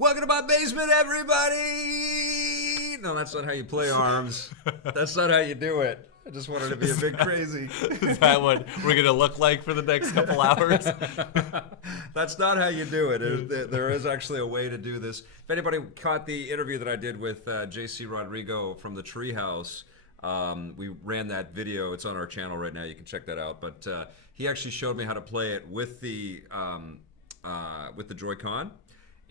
Welcome to my basement, everybody! No, that's not how you play arms. That's not how you do it. I just wanted to be a bit crazy. Is that what we're going to look like for the next couple hours? That's not how you do it. There is actually a way to do this. If anybody caught the interview that I did with JC Rodrigo from the Treehouse, we ran that video. It's on our channel right now. You can check that out. But he actually showed me how to play it with the Joy-Con.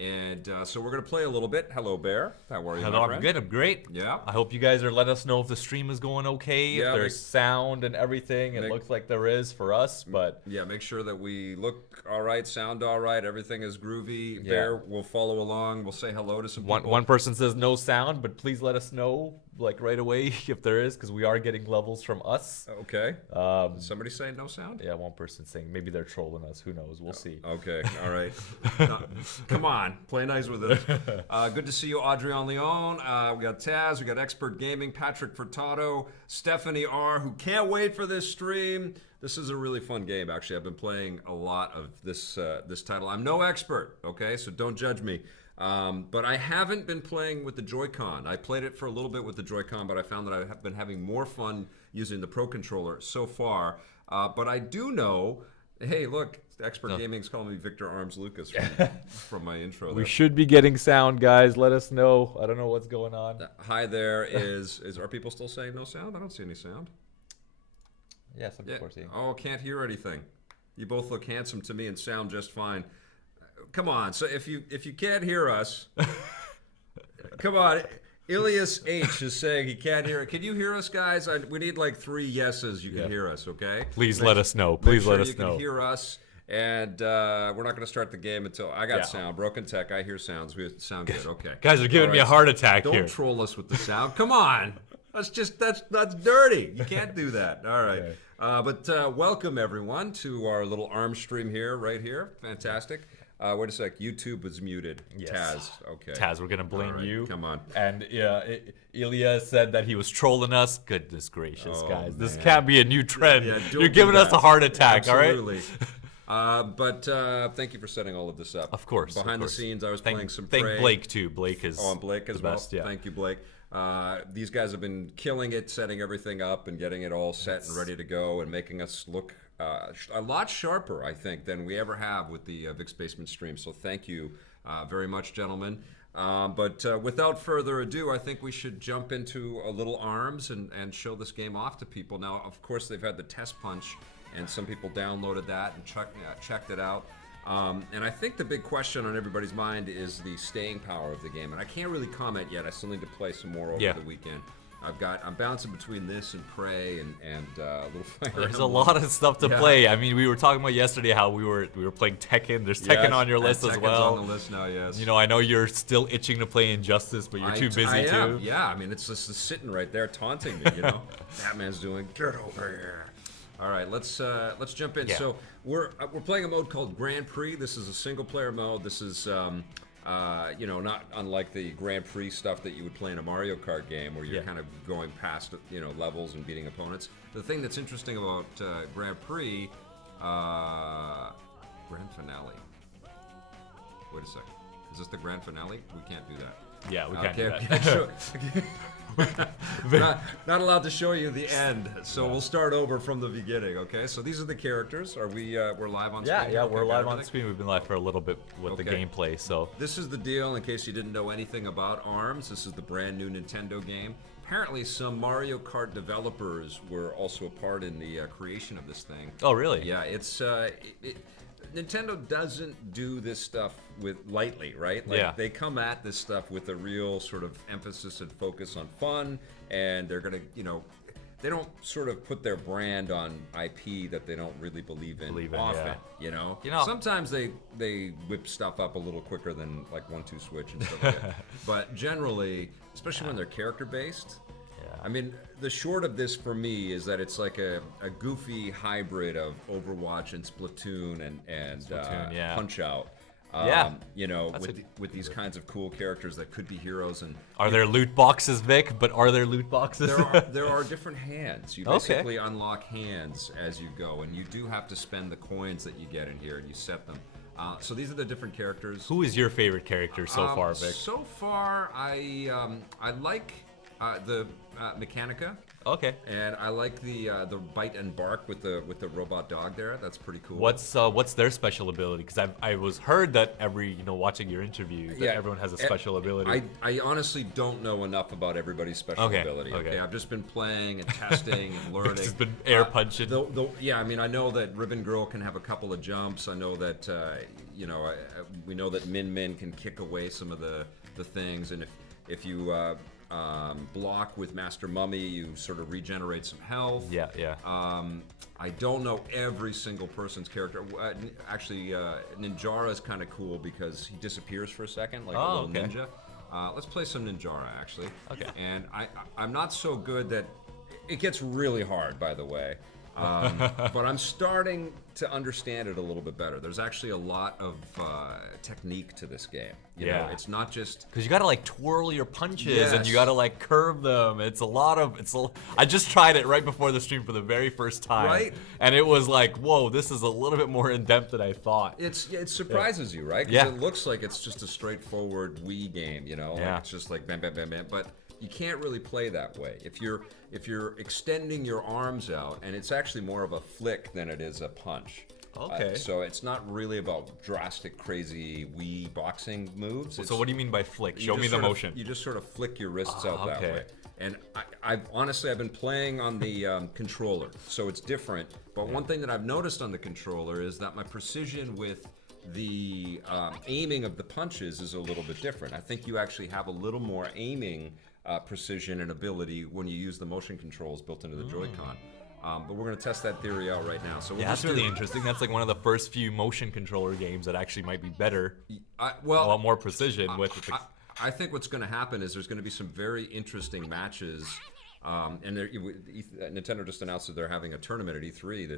And so we're going to play a little bit. Hello, Bear. How are you, Hello, my friend? I'm good. I'm great. Yeah. I hope you guys are letting us know if the stream is going okay, Yeah, if there's sound and everything. It looks like there is for us, but... Yeah, make sure that we look all right, sound all right, everything is groovy. Yeah. Bear will follow along. We'll say hello to some people. One person says no sound, but please let us know, like, right away if there is, because we are getting levels from us. Okay. Did somebody say no sound? Yeah, one person saying maybe they're trolling us. Who knows? We'll see. Okay, all right. Come on, play nice with it. Good to see you, Adrian Leon. We got Taz, we got Expert Gaming, Patrick Furtado, Stephanie R, who can't wait for this stream. This is a really fun game, actually. I've been playing a lot of this title. I'm no expert, okay, so don't judge me. But I haven't been playing with the Joy-Con. I played it for a little bit with the Joy-Con, but I found that I've been having more fun using the Pro Controller so far. But I do know, hey, look, Expert Gaming's calling me Victor Arms Lucas from my intro. We should be getting sound, guys. Let us know. I don't know what's going on. Hi there. Are people still saying no sound? I don't see any sound. Yeah, some people are saying. Oh, can't hear anything. You both look handsome to me and sound just fine. Come on. So if you can't hear us, come on. Ilias H is saying he can't hear it. Can you hear us, guys? We need like 3 yeses. You can hear us, okay? Please let us know. Please let us you know. can hear us. And we're not going to start the game until I got sound. Broken Tech, I hear sounds. We sound good. Okay. Guys are giving me a heart attack here. Don't troll us with the sound. Come on. That's dirty. You can't do that. All right. Okay. But welcome, everyone, to our little arm stream here, right here. Fantastic. Wait a sec. YouTube was muted. Yes. Taz. Okay. Taz, we're going to blame you. Come on. And Ilya said that he was trolling us. Goodness gracious, guys. Man. This can't be a new trend. Yeah, You're giving us a heart attack, Absolutely. all right? But thank you for setting all of this up. Of course. Behind the scenes, I was playing some Prey. Thank Blake, too. Blake is and Blake as well. Best, yeah. Thank you, Blake. These guys have been killing it, setting everything up and getting it all set and ready to go and making us look a lot sharper, I think, than we ever have with the Vic's Basement stream. So thank you very much, gentlemen. But without further ado, I think we should jump into a little arms and show this game off to people. Now, of course, they've had the test punch, and some people downloaded that and checked it out. And I think the big question on everybody's mind is the staying power of the game. And I can't really comment yet. I still need to play some more over the weekend. I'm bouncing between this and Prey and Little Fire Emblem. There's a lot of stuff to play. I mean, we were talking about yesterday how we were playing Tekken. There's Tekken on your list as well. On the list now, yes. You know, I know you're still itching to play Injustice, but you're too busy too. Yeah, I mean, it's just sitting right there taunting me. You know, Batman's doing get over here. All right, let's jump in. Yeah. So we're playing a mode called Grand Prix. This is a single player mode. This is you know, not unlike the Grand Prix stuff that you would play in a Mario Kart game where you're kind of going past, you know, levels and beating opponents. The thing that's interesting about Grand Prix, grand finale. Wait a second. Is this the grand finale? We can't do that. Yeah, we can't do that. Not allowed to show you the end, so we'll start over from the beginning. Okay, so these are the characters. Are we? We're live on screen. Yeah, we're live on screen. We've been live for a little bit with the gameplay. So this is the deal. In case you didn't know anything about ARMS, this is the brand new Nintendo game. Apparently, some Mario Kart developers were also a part in the creation of this thing. Oh, really? Yeah, it's Nintendo doesn't do this stuff lightly, right? Like they come at this stuff with a real sort of emphasis and focus on fun, and they're gonna, you know, they don't sort of put their brand on IP that they don't really believe in often. You know, sometimes they whip stuff up a little quicker than like 1-2 Switch and stuff like that. But generally, especially when they're character based. I mean, the short of this for me is that it's like a goofy hybrid of Overwatch and Splatoon and Punch-Out. You know, with these kinds of cool characters that could be heroes. And are there loot boxes, Vic? But are there loot boxes? There are different hands. You basically unlock hands as you go, and you do have to spend the coins that you get in here, and you set them. So these are the different characters. Who is your favorite character so far, Vic? So far, I like the Mechanica. Okay. And I like the bite and bark with the robot dog there. That's pretty cool. What's their special ability? Because I was heard that watching your interview that everyone has a special ability. I honestly don't know enough about everybody's special ability. Okay. I've just been playing and testing and learning. Just been air punching. Yeah, I mean, I know that Ribbon Girl can have a couple of jumps. I know that we know that Min can kick away some of the things, and if you block with Master Mummy, you sort of regenerate some health. Yeah. I don't know every single person's character. Actually, Ninjara is kind of cool because he disappears for a second, like a little ninja. Let's play some Ninjara, actually. Okay. And I'm not so good that it gets really hard, by the way. But I'm starting to understand it a little bit better. There's actually a lot of technique to this game. You know, it's not just because you gotta like twirl your punches and you gotta like curve them. I just tried it right before the stream for the very first time, right? And it was like, whoa, this is a little bit more in depth than I thought. It surprises you, right? Because it looks like it's just a straightforward Wii game, like it's just like bam, bam, bam, bam, but you can't really play that way. If you're extending your arms out, and it's actually more of a flick than it is a punch. Okay. So it's not really about drastic, crazy Wii boxing moves. So what do you mean by flick? Show me the motion. You just sort of flick your wrists out that way. And I've been playing on the controller, so it's different. But one thing that I've noticed on the controller is that my precision with the aiming of the punches is a little bit different. I think you actually have a little more aiming precision and ability when you use the motion controls built into the Joy-Con. But we're going to test that theory out right now. So that's really interesting. That's like one of the first few motion controller games that actually might be better. A lot more precision with the... I think what's going to happen is there's going to be some very interesting matches. And Nintendo just announced that they're having a tournament at E3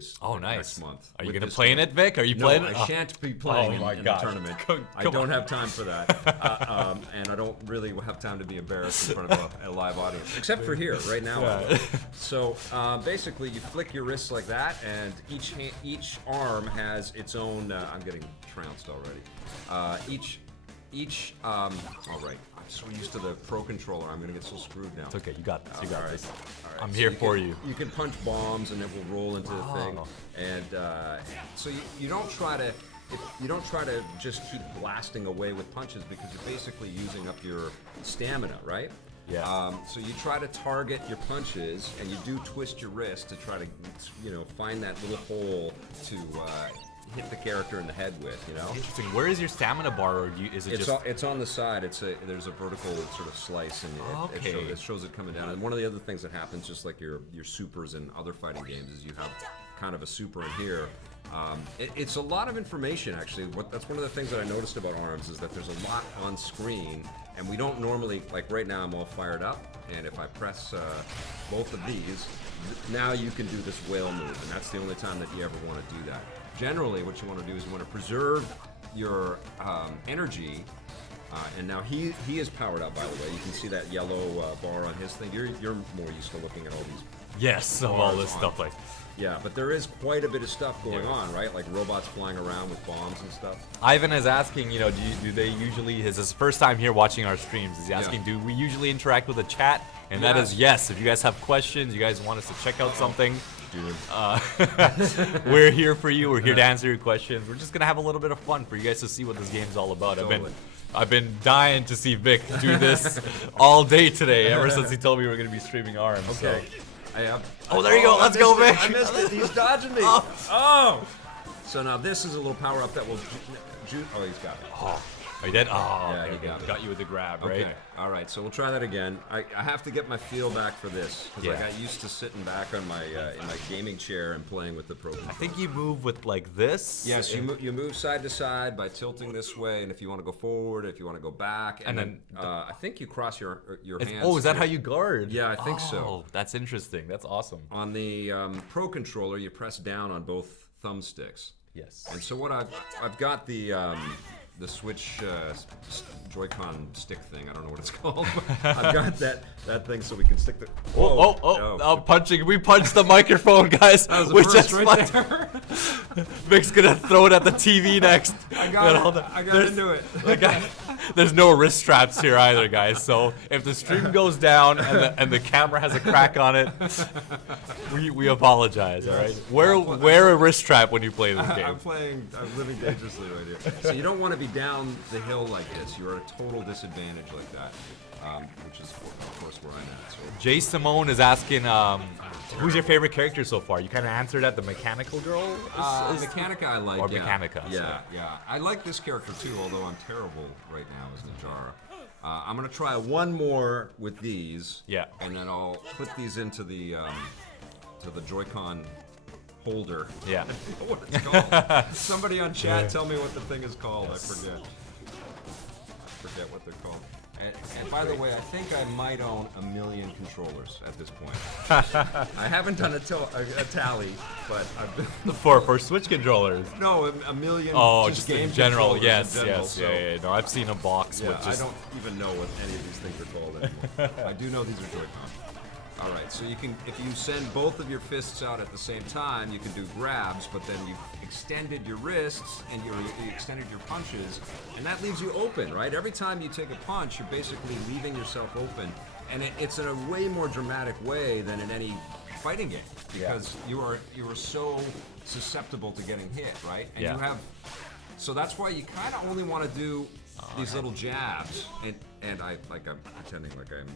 next month. Are you going to play in it, Vic? Are you playing it? No, I shan't be playing in the tournament. I don't have time for that. And I don't really have time to be embarrassed in front of a live audience. Except for here, right now. So basically, you flick your wrists like that, and each arm has its own... I'm getting trounced already. All right. I'm so used to the Pro Controller, I'm gonna get so screwed now. It's okay, you got this. You got this. All right. I'm here for you. You can punch bombs and it will roll into the thing. And so you don't try to just keep blasting away with punches because you're basically using up your stamina, right? Yeah. So you try to target your punches, and you do twist your wrist to try to, find that little hole to hit the character in the head with, Interesting. Where is your stamina bar, or is it just? It's on the side. There's a vertical sort of slice, and it shows it coming down. And one of the other things that happens, just like your supers in other fighting games, is you have kind of a super in here. It's a lot of information, actually. That's one of the things that I noticed about ARMS is that there's a lot on screen, and we don't normally, like right now I'm all fired up, and if I press both of these, now you can do this whale move, and that's the only time that you ever want to do that. Generally, what you want to do is you want to preserve your energy, and now he is powered up, by the way. You can see that yellow bar on his thing. You're more used to looking at all these. Yes, of all this stuff like. Yeah, but there is quite a bit of stuff going on, right? Like robots flying around with bombs and stuff. Ivan is asking, do they usually? Is his first time here watching our streams? Is he asking, do we usually interact with the chat? And that is yes. If you guys have questions, you guys want us to check out something. We're here for you. We're here to answer your questions. We're just gonna have a little bit of fun for you guys to see what this game's all about. Totally. I've been dying to see Vic do this all day today, ever since he told me we were gonna be streaming ARMS. Okay. So. There you go. Let's go, Vic. I missed it. He's dodging me. Oh. So now this is a little power up that will. Oh, he's got it. Are you dead? Yeah, okay, he got you with the grab, right? Okay. All right, so we'll try that again. I have to get my feel back for this because I got used to sitting back on my in my gaming chair and playing with the Pro Controller. I think you move with like this. Yes, you move side to side by tilting this way, and if you want to go forward, if you want to go back, and then I think you cross your hands. Oh, is that how you guard? Yeah, I think so. Oh, that's interesting. That's awesome. On the Pro Controller, you press down on both thumbsticks. Yes. And so what I've got the the Switch Joy-Con stick thing. I don't know what it's called. But I've got that thing so we can stick the. Punching. We punched the microphone, guys. That was the we first just right there. Vic's gonna throw it at the TV next. I got into it. There's no wrist straps here either, guys. So if the stream goes down and the camera has a crack on it, we apologize. All right. Wear a wrist strap when you play this game. I'm living dangerously right here. So you don't want to be down the hill like this. You're at a total disadvantage like that, which is of course where I'm at. So. Jay Simone is asking, who's your favorite character so far? You kind of answered that. The mechanical girl. Mechanica I like. Or yeah. Mechanica. Yeah. I like this character too, although I'm terrible right now as Najara. I'm gonna try one more with these. Yeah. And then I'll put these into the Joy-Con holder. Yeah. I don't know what it's called. Somebody on chat tell me what the thing is called. Yes. I forget what they're called. And by the way, I think I might own 1 million controllers at this point. I haven't done a tally, but I've been for Switch controllers. No, 1 million. Oh, just game in general. general. Yes. So, Yeah. No, I've seen a box with just. I don't even know what any of these things are called anymore. I do know these are Joy-Con. All right, so you can, if you send both of your fists out at the same time, you can do grabs, but then you've extended your wrists and you extended your punches, and that leaves you open, right? Every time you take a punch, you're basically leaving yourself open, and it's in a way more dramatic way than in any fighting game, because you are so susceptible to getting hit, right? And you have, so that's why you kind of only want to do these little jabs, and I'm pretending like I'm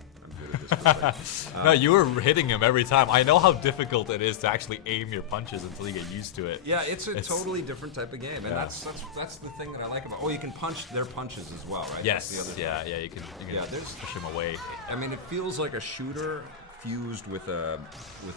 good at this. No, you were hitting him every time. I know how difficult it is to actually aim your punches until you get used to it. Yeah, it's a totally different type of game, and that's the thing that I like about. Oh, you can punch their punches as well, right? Yes. That's the other You can push them away. I mean, it feels like a shooter fused with a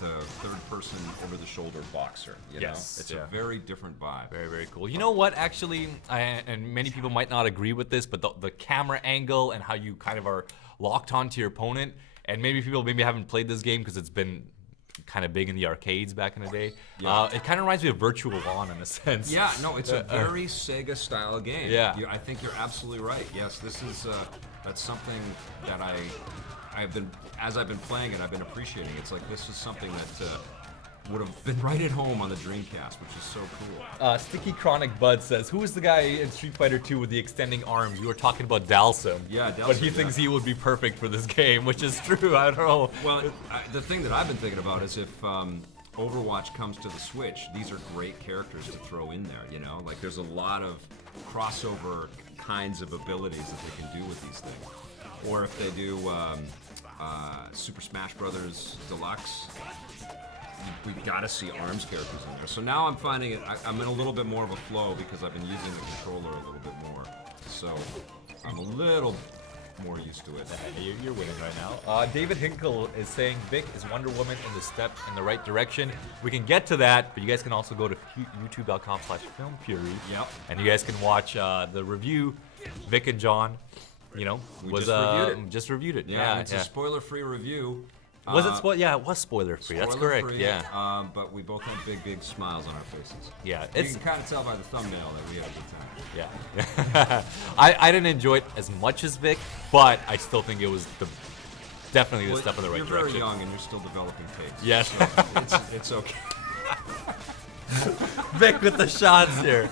third-person over-the-shoulder boxer. You know, it's a very different vibe. Very, very cool. You know what? Actually, and many people might not agree with this, but the camera angle and how you kind of are locked onto your opponent, and maybe people haven't played this game because it's been kind of big in the arcades back in the day. It kind of reminds me of Virtual On in a sense. Yeah, no, it's a very Sega-style game. Yeah. I think you're absolutely right. Yes, this is that's something that I've been, as I've been playing it, I've been appreciating. It's like this is something that would have been right at home on the Dreamcast, which is so cool. Sticky Chronic Bud says, who is the guy in Street Fighter 2 with the extending arms? You were talking about Dalsum. Yeah, Dalsum. But he thinks he would be perfect for this game, which is true. I don't know. Well, the thing that I've been thinking about is if Overwatch comes to the Switch, these are great characters to throw in there, you know? Like, there's a lot of crossover kinds of abilities that they can do with these things. Or if they do Super Smash Brothers Deluxe, we've got to see ARMS characters in there. So now I'm finding it, I'm in a little bit more of a flow because I've been using the controller a little bit more. So I'm a little more used to it. You're winning right now. David Hinkle is saying Vic is Wonder Woman in the step in the right direction. We can get to that, but you guys can also go to youtube.com/filmfury. Yep. And you guys can watch the review. Vic and John, we just reviewed it. Yeah, it's a spoiler-free review. Was it spoiler? Yeah, it was spoiler-free. That's correct. Free, yeah. But we both had big smiles on our faces. Yeah. You can kind of tell by the thumbnail that we had a good time. Yeah. I didn't enjoy it as much as Vic, but I still think it was definitely the step in the right direction. You're very young and you're still developing taste. Yes. So it's okay. Vic with the shots here.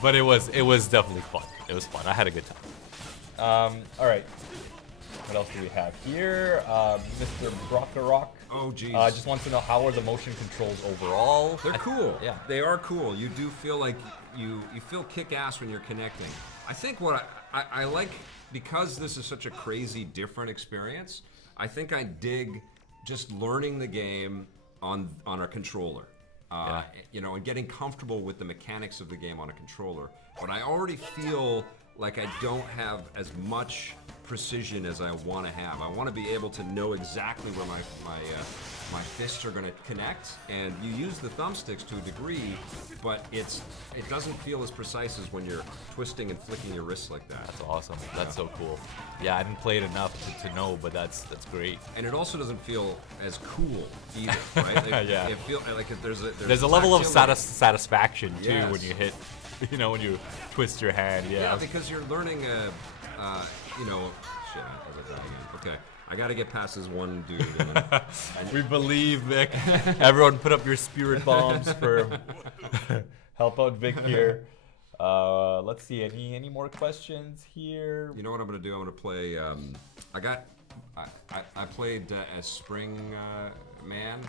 But it was definitely fun. It was fun. I had a good time. All right. What else do we have here? Mr. Brockarock. Oh, geez. Just wants to know, how are the motion controls overall? They're cool. Yeah. They are cool. You do feel like you feel kick-ass when you're connecting. I think what I like, because this is such a crazy different experience, I think I dig just learning the game on a controller. You know, and getting comfortable with the mechanics of the game on a controller. But I already feel like I don't have as much precision as I want to have. I want to be able to know exactly where my fists are going to connect, and you use the thumbsticks to a degree, but it doesn't feel as precise as when you're twisting and flicking your wrists like that. That's awesome. That's so cool. Yeah, I didn't play it enough to know, but that's great. And it also doesn't feel as cool either, right? Yeah. It feels like there's a level of satisfaction too when you hit you know, when you twist your hand. Yeah, because you're learning, you know, shit. I was again. Okay, I got to get past this one dude. And then, We believe, Vic. Everyone, put up your spirit bombs for help out Vic here. Let's see. Any more questions here? You know what I'm gonna do? I'm gonna play. I played as Spring Man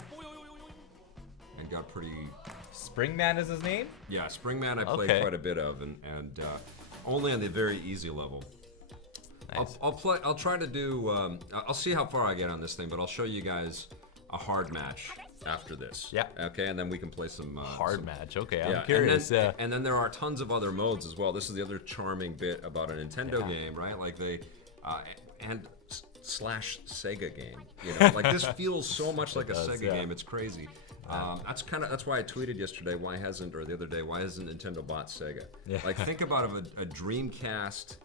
and got pretty. Springman is his name? Yeah, Springman I played quite a bit of, and only on the very easy level. Nice. I'll try to do. I'll see how far I get on this thing, but I'll show you guys a hard match after this. Yeah. Okay, and then we can play some Hard match. Okay, yeah, I'm curious. And then there are tons of other modes as well. This is the other charming bit about a Nintendo game, right? Like they and slash Sega game. You know, like this feels so much like a Sega game. It's crazy. That's why I tweeted yesterday. Why hasn't or the other day? Why hasn't Nintendo bought Sega? Yeah. Like think about a Dreamcast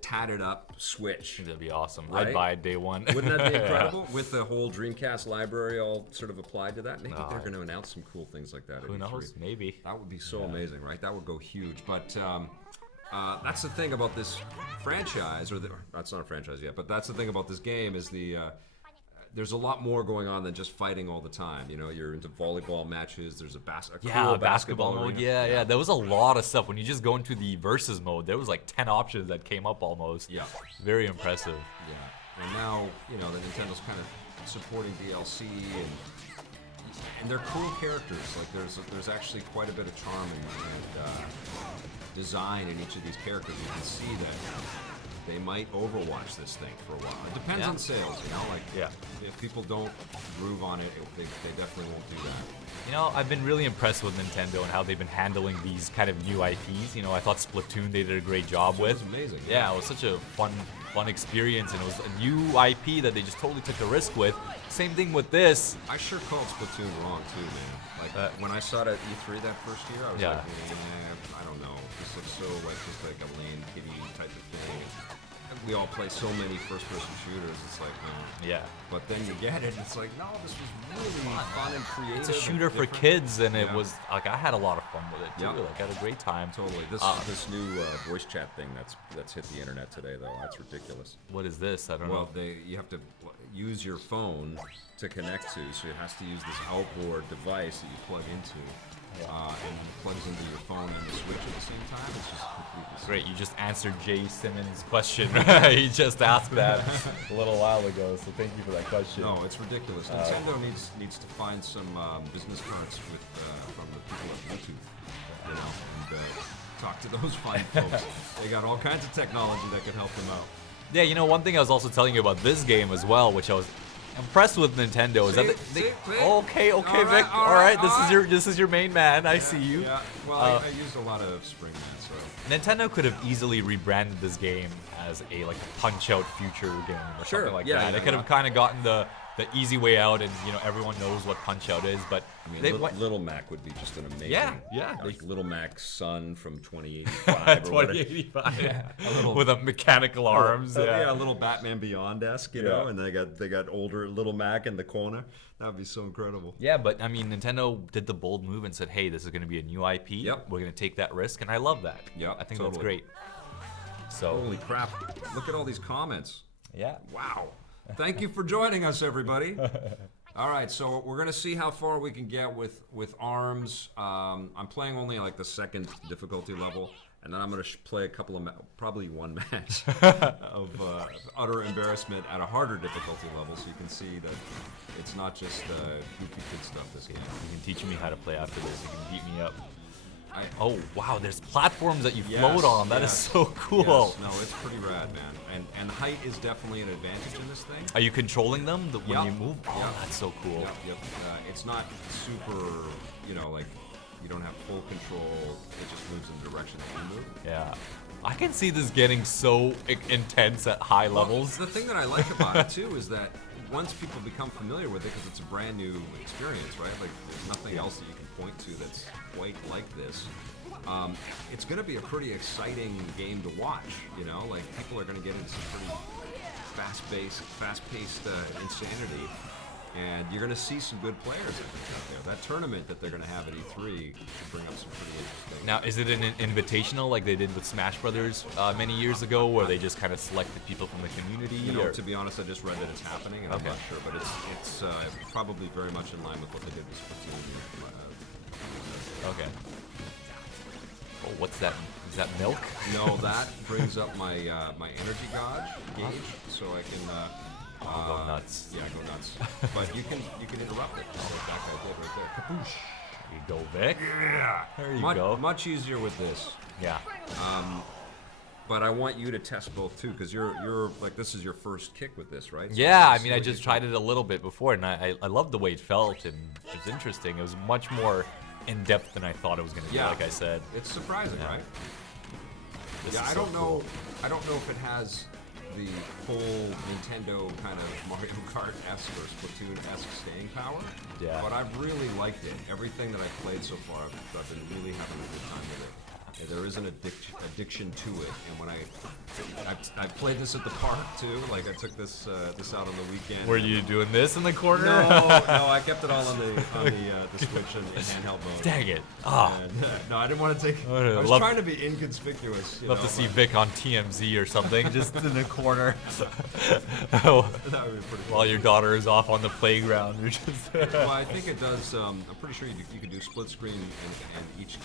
tatted up Switch. That'd be awesome. Right? I'd buy it day one. Wouldn't that be incredible? With the whole Dreamcast library all sort of applied to that. Maybe they're going to announce some cool things like that. Who knows? Maybe. That would be so amazing, right? That would go huge. But that's the thing about this franchise, that's not a franchise yet, but that's the thing about this game is there's a lot more going on than just fighting all the time. You know, you're into volleyball matches. There's a cool basketball mode. Yeah. There was a lot of stuff. When you just go into the versus mode, there was like 10 options that came up almost. Yeah. Very impressive. Yeah. And now, you know, the Nintendo's kind of supporting DLC and they're cool characters. Like there's actually quite a bit of charm and design in each of these characters. You can see that they might overwatch this thing for a while. It depends on sales, you know. Like, if people don't groove on it, they definitely won't do that. You know, I've been really impressed with Nintendo and how they've been handling these kind of new IPs. You know, I thought Splatoon they did a great job with. It was amazing. Yeah, it was such a fun experience, and it was a new IP that they just totally took a risk with. Same thing with this. I sure called Splatoon wrong too, man. Like when I saw it at E3 that first year, I was like, I don't know. This looks so just like a lame kiddie type of thing. We all play so many first-person shooters. It's like, But then you get it, and it's like, no, this was really fun and creative. It's a shooter for kids, and it was like I had a lot of fun with it too. Yeah. Like I had a great time. Totally. This new voice chat thing that's hit the internet today, though, that's ridiculous. What is this? I don't know. Well, you have to use your phone to connect to, so it has to use this outboard device that you plug into. And it plugs into your phone and the Switch at the same time. It's just completely great. You just answered Jay Simmons' question. He just asked that a little while ago, so thank you for that question. No, it's ridiculous. Nintendo needs to find some business cards from the people at Bluetooth, you know, and talk to those fine folks. They got all kinds of technology that can help them out. Yeah, you know, one thing I was also telling you about this game as well, which I was impressed with Nintendo is that okay, Vic. All right, this is your main man. I see you. Yeah. Well, I used a lot of Springman, so. Nintendo could have easily rebranded this game as a Punch-Out future game or something like that. They could have kind of gotten the easy way out, and you know everyone knows what Punch-Out is. But I mean, Little Mac would be just an amazing. Yeah. Like Little Mac's son from 2085. 2085. With a mechanical arms. A little Batman Beyond-esque, you know, and they got older Little Mac in the corner. That would be so incredible. Yeah, but I mean, Nintendo did the bold move and said, "Hey, this is going to be a new IP. Yep. We're going to take that risk," and I love that. Yep, I think that's great. So holy crap! Look at all these comments. Yeah. Wow. Thank you for joining us, everybody. All right, so we're gonna see how far we can get with ARMS. I'm playing only like the second difficulty level, and then I'm gonna play a couple of probably one match of utter embarrassment at a harder difficulty level, so you can see that it's not just goofy kid stuff. This game. You can teach me how to play after this. You can beat me up. Oh wow, there's platforms that you float on. That is so cool. Yes. No, it's pretty rad, man. And height is definitely an advantage in this thing. Are you controlling them when you move? Oh, that's so cool. Yep. It's not super, you know, like you don't have full control. It just moves in the direction that you move. Yeah. I can see this getting so intense at high levels. The thing that I like about it too is that once people become familiar with it, because it's a brand new experience, right? Like there's nothing else that you can point to that's quite like this. It's going to be a pretty exciting game to watch. You know, like people are going to get into some pretty fast-paced insanity, And you're going to see some good players I think, out there. That tournament that they're going to have at E3 should bring up some pretty interesting. Now, is it an invitational like they did with Smash Brothers many years ago, where they just kind of selected people from the community? You know, to be honest, I just read that it's happening, and I'm not sure, but it's probably very much in line with what they did with Splatoon. Okay. Oh, what's that? Is that milk? No, that brings up my my energy gauge, so I can. Go nuts. Yeah, go nuts. But you can interrupt it. Like that guy did right there. Kapoosh. There you go, Vic. Yeah. There you go. Much easier with this. Yeah. But I want you to test both too, because you're like, this is your first kick with this, right? So Yeah, I mean, I just tried it a little bit before, and I loved the way it felt, and it was interesting. It was much more in depth than I thought it was going to be. Like I said, it's surprising, right? This Yeah, is I so don't know. cool. I don't know if it has the full Nintendo kind of Mario Kart-esque or Splatoon-esque staying power. Yeah. But I've really liked it. Everything that I've played so far, I've been really having a good time with it. There is an addiction to it, and when I played this at the park too. Like I took this out on the weekend. Were you doing this in the corner? No, I kept it all on the Switch and handheld mode. Dang it! And, no, I didn't want to take. I was trying to be inconspicuous. Love to see Vic on TMZ or something, just in the corner. That would be pretty cool. While your daughter is off on the playground, you're just. Well, I think it does. I'm pretty sure you can do split screen, and each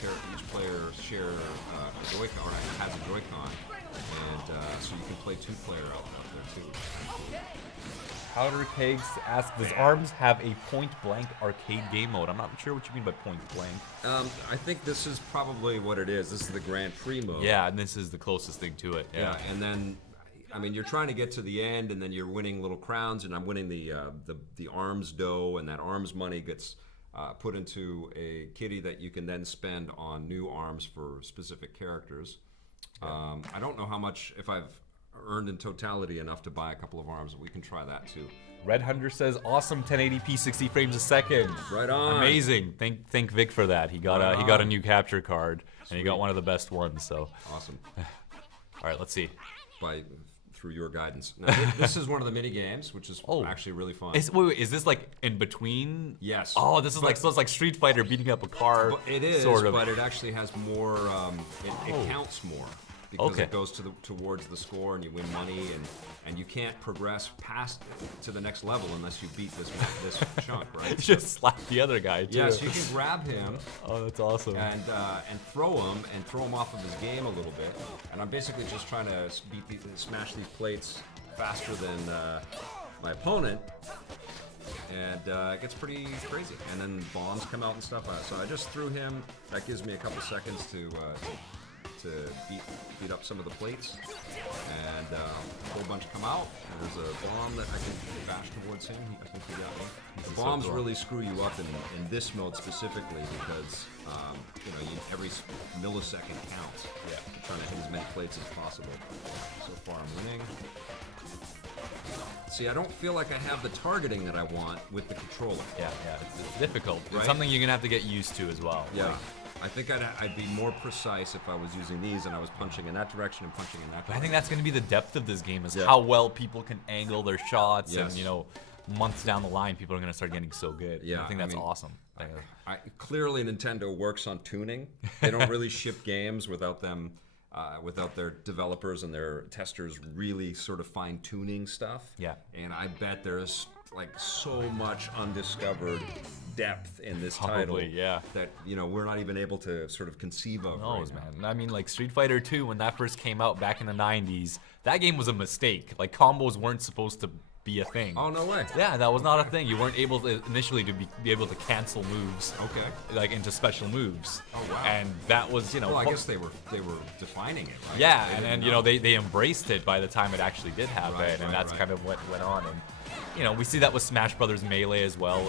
player share a Joy-Con, or has a Joy-Con, and so you can play two-player out there too. Powder Kegs asks, does ARMS have a point-blank arcade game mode? I'm not sure what you mean by point-blank. I think this is probably what it is. This is the Grand Prix mode. Yeah, and this is the closest thing to it. Yeah, and then, I mean, you're trying to get to the end, and then you're winning little crowns, and I'm winning the ARMS dough, and that ARMS money gets put into a kitty that you can then spend on new arms for specific characters. Yeah. I don't know how much, if I've earned in totality enough to buy a couple of arms, but we can try that too. Red Hunter says, awesome 1080p 60 frames a second. Right on. Amazing. Thank Vic for that. He got a new capture card. Sweet. And he got one of the best ones, so. Awesome. All right, let's see. Through your guidance. Now, this is one of the mini games, which is actually really fun. Wait, is this like in between? Yes. Oh, this is like, so it's like Street Fighter beating up a car. It is, sort of. But it actually has more. It counts more because it goes towards the score, and you win money, and you can't progress past to the next level unless you beat this chunk, right? You just slap the other guy too. Yes, you can grab him. Oh, that's awesome. And throw him off of his game a little bit. And I'm basically just trying to smash these plates faster than my opponent. And it gets pretty crazy. And then bombs come out and stuff. So I just threw him. That gives me a couple seconds to beat up some of the plates, and a whole bunch come out. And there's a bomb that I can bash towards him. I think he got me. The bombs really screw you up in this mode specifically because every millisecond counts. Yeah, I'm trying to hit as many plates as possible. So far, I'm winning. See, I don't feel like I have the targeting that I want with the controller. Yeah, it's difficult. Right? It's something you're gonna have to get used to as well. Yeah. Like, I think I'd be more precise if I was using these and I was punching in that direction and punching in that direction. I think that's going to be the depth of this game, is how well people can angle their shots, and months down the line, people are going to start getting so good. Yeah, I think that's awesome. Clearly, Nintendo works on tuning. They don't really ship games without them, without their developers and their testers really sort of fine tuning stuff. Yeah, and I bet there's like so much undiscovered depth in this title that we're not even able to sort of conceive of. No, man. I mean, like Street Fighter 2, when that first came out back in the 90s, that game was a mistake. Like, combos weren't supposed to be a thing. Oh, no way. Yeah, that was not a thing. You weren't able to initially to be able to cancel moves. Okay. Like into special moves. Oh wow. And that was Well, I guess they were defining it. Right? Yeah, and they embraced it by the time it actually did happen, and that's kind of what went on. And we see that with Smash Brothers Melee as well.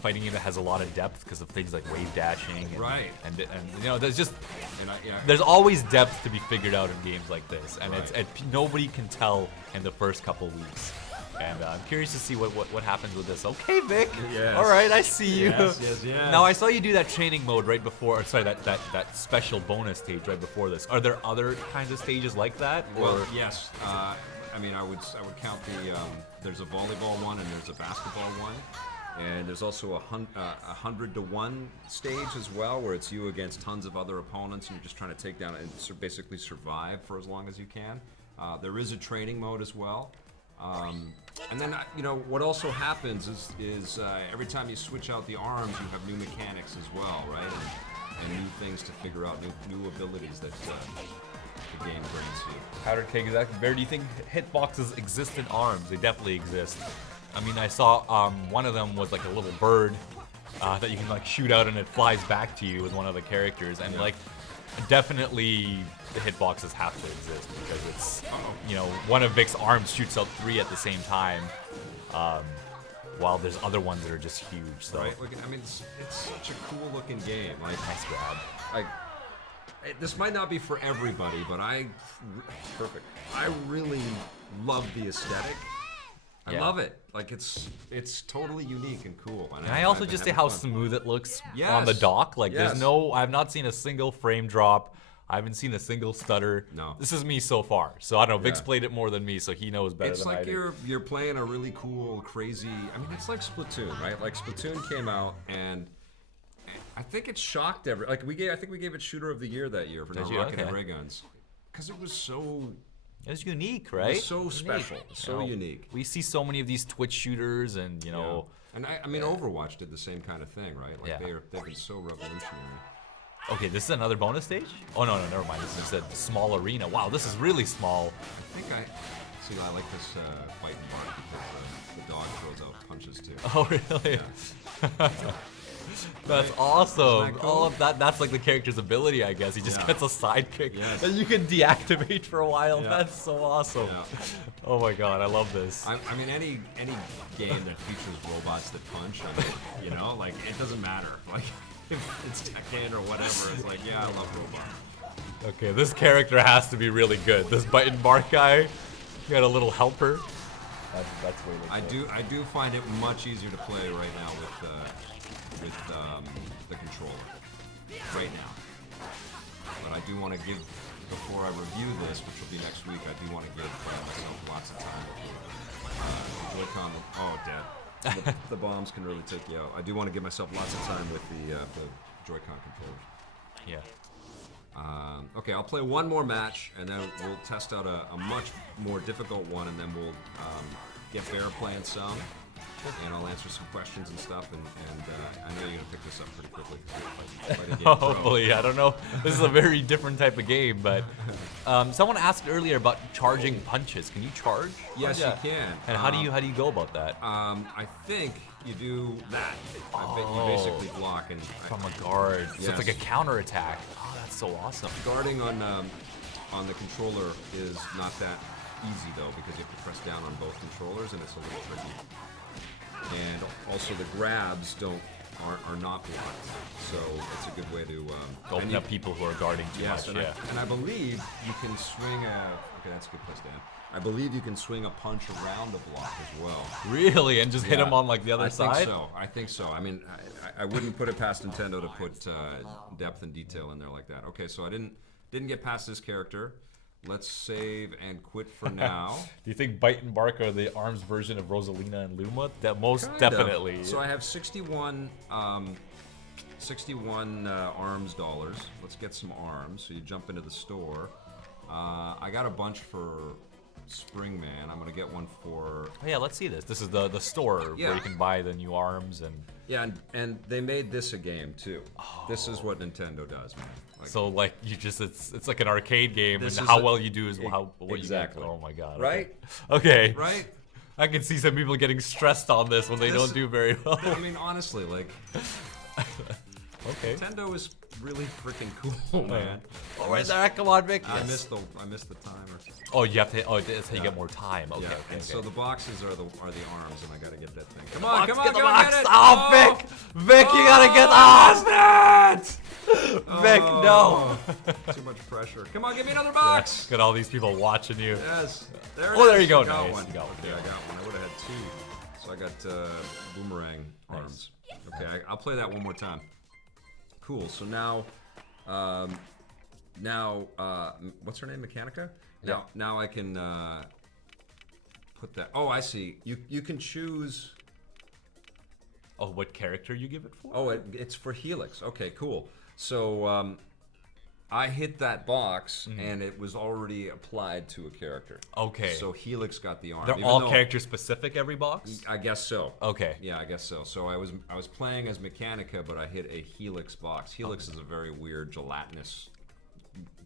Fighting game that has a lot of depth because of things like wave dashing. And there's just there's always depth to be figured out in games like this, and nobody can tell in the first couple weeks. And I'm curious to see what happens with this. Okay, Vic. Yes. All right, I see you. Yes. Now I saw you do that training mode right before. Sorry, that special bonus stage right before this. Are there other kinds of stages like that? Well, yes. I mean, I would count there's a volleyball one and there's a basketball one. And there's also a 100-to-1 stage as well, where it's you against tons of other opponents, and you're just trying to take down and basically survive for as long as you can. There is a training mode as well. And then, what also happens is every time you switch out the arms, you have new mechanics as well, right? And new things to figure out, new abilities that the game brings you. Powder Keg, exactly. Behr, do you think hitboxes exist in ARMS? They definitely exist. I mean, I saw one of them was like a little bird that you can like shoot out and it flies back to you with one of the characters, and like definitely the hitboxes have to exist because it's one of Vic's arms shoots out 3 at the same time, while there's other ones that are just huge. So right, I mean, it's such a cool looking game. Like, nice grab. Like, this might not be for everybody, but perfect. I really love the aesthetic. I love it. Like, it's totally unique and cool. And I also just say how smooth it looks on the dock. Like, I've not seen a single frame drop. I haven't seen a single stutter. No. This is me so far. So I don't know. Vic's played it more than me, so he knows better than I do. It's like you're playing a really cool, crazy. I mean, it's like Splatoon, right? Like, Splatoon came out, and I think it shocked I think we gave it Shooter of the Year that year for not Rocket and Ray Guns, because it was so. It's unique, right? It's so special. It's so unique. We see so many of these Twitch shooters, and And I mean, Overwatch did the same kind of thing, right? Like they've been so revolutionary. Okay, this is another bonus stage? Oh no, never mind. This is a small arena. Wow, this is really small. I think I like this fight and bark because the dog throws out punches too. Oh really? Yeah. That's awesome. That cool? All of that's like the character's ability, I guess. He just gets a sidekick that you can deactivate for a while. That's so awesome. Oh my god, I love this. I mean, any game that features robots that punch, I mean, like, it doesn't matter. Like, if it's Tekken or whatever, it's like, I love robots. Okay, this character has to be really good. This bite and bark guy, got a little helper. That's really cool. I do find it much easier to play right now with the controller right now. But I do want to give, before I review this, which will be next week, I do want to give myself lots of time with Joy-Con. Oh, Dad. The bombs can really take you out. I do want to give myself lots of time with the Joy-Con controller. Yeah. Okay, I'll play one more match, and then we'll test out a much more difficult one, and then we'll get Behr playing some. And I'll answer some questions and stuff, and I know you're gonna pick this up pretty quickly. Hopefully, I don't know. This is a very different type of game, but someone asked earlier about charging punches. Can you charge? Yes, you can. And how do you go about that? I think you do that. You basically block and from a guard. So it's like a counter attack. Oh, that's so awesome. Guarding on the controller is not that easy though, because you have to press down on both controllers, and it's a little tricky. And also the grabs are not blocked, so it's a good way to open up people who are guarding too much. And I believe you can swing okay, that's a good place, Dan. I believe you can swing a punch around the block as well. Really? And just hit him on like the other side? I think so. I mean, I wouldn't put it past Nintendo to put depth and detail in there like that. Okay, so I didn't get past this character. Let's save and quit for now. Do you think Bite and Bark are the ARMS version of Rosalina and Luma? That most definitely. So I have 61 ARMS dollars. Let's get some ARMS. So you jump into the store. I got a bunch for Springman. I'm gonna get one for. Oh yeah, let's see this. This is the store where you can buy the new ARMS and. Yeah, and they made this a game too. Oh. This is what Nintendo does, man. Like, so like you just it's like an arcade game, and how well you do is what exactly. You get. Oh my god. Right? Okay. Right? I can see some people getting stressed on this when they don't do very well. I mean, honestly, like. Okay. Nintendo is really freaking cool, man. Oh, right there, come on, Vic. I missed the timer. Oh, you have to. Oh, that's how you get more time. Okay. Yeah. Okay. So the boxes are the ARMS, and I gotta get that thing. Come on, get it! Oh, Vic, you gotta get it! Vic, no. Too much pressure. Come on, give me another box. Got all these people watching you. Yes. There you go. I got Nice. one. You got one. Okay, I got one. I would have had two. So I got boomerang ARMS. Okay, I'll play that one more time. Cool. So now, what's her name? Mechanica. Now I can put that. Oh, I see. You can choose. Oh, what character you give it for? Oh, it's for Helix. Okay, cool. So I hit that box, and it was already applied to a character. Okay. So Helix got the arm. They're even all though- character specific, every box? I guess so. Okay. Yeah, I guess so. So I was playing as Mechanica, but I hit a Helix box. Helix is a very weird, gelatinous,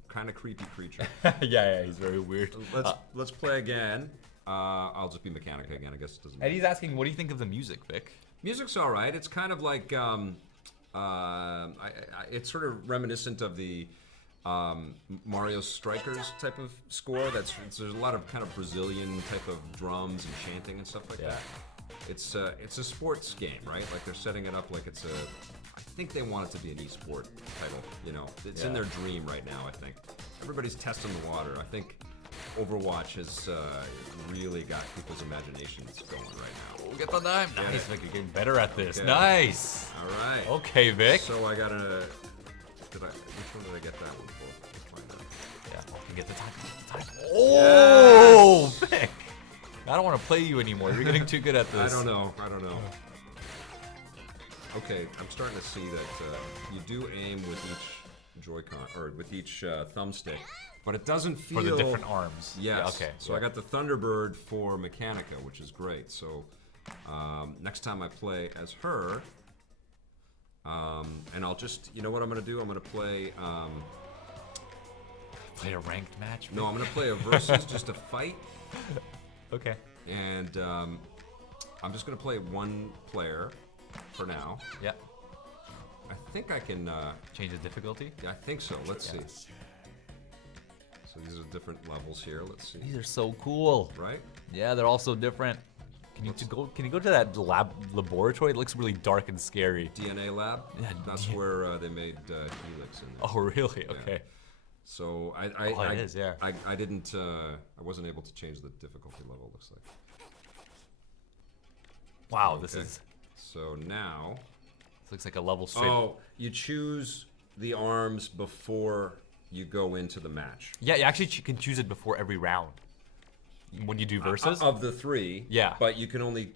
kind of creepy creature. Yeah, he's very weird. Let's play again. I'll just be Mechanica again. I guess it doesn't matter. And he's asking, what do you think of the music, Vic? Music's all right. It's kind of like it's sort of reminiscent of the Mario Strikers type of score. There's a lot of kind of Brazilian type of drums and chanting and stuff like that. It's a sports game, right? Like they're setting it up like it's a. I think they want it to be an esport title. You know, it's in their dream right now. I think everybody's testing the water. I think Overwatch has really got people's imaginations going right now. We'll get the dime. Nice, Vic. You're getting better at this. Okay. Nice. All right. Okay, Vic. So I got a. Which one did I get that one for? Let's find out. Yeah, you can get the time. Oh, Yes! Vic. I don't want to play you anymore. You're getting too good at this. I don't know. Okay, I'm starting to see that you do aim with each Joy-Con or with each thumbstick, but it doesn't feel For the different arms. Yes. Yeah, okay. So I got the Thunderbird for Mechanica, which is great. So next time I play as her, and I'll just, you know what I'm gonna do? I'm gonna play. Play a ranked match? No, I'm gonna play a versus, just a fight. Okay. And I'm just gonna play one player for now. Yeah. I think I can. Change the difficulty? I think so. Let's see. So these are different levels here. Let's see. These are so cool. Right? Yeah, they're all so different. Can you go to that laboratory? It looks really dark and scary. DNA lab. Yeah, That's where they made Helix in there. Oh, really? Okay. So it is, yeah. I didn't. I wasn't able to change the difficulty level. Looks like. Wow, this Okay. is. So now. This looks like a level straight. Oh, you choose the arms before you go into the match. Yeah, you actually can choose it before every round. When you do versus. Of the three. Yeah. But you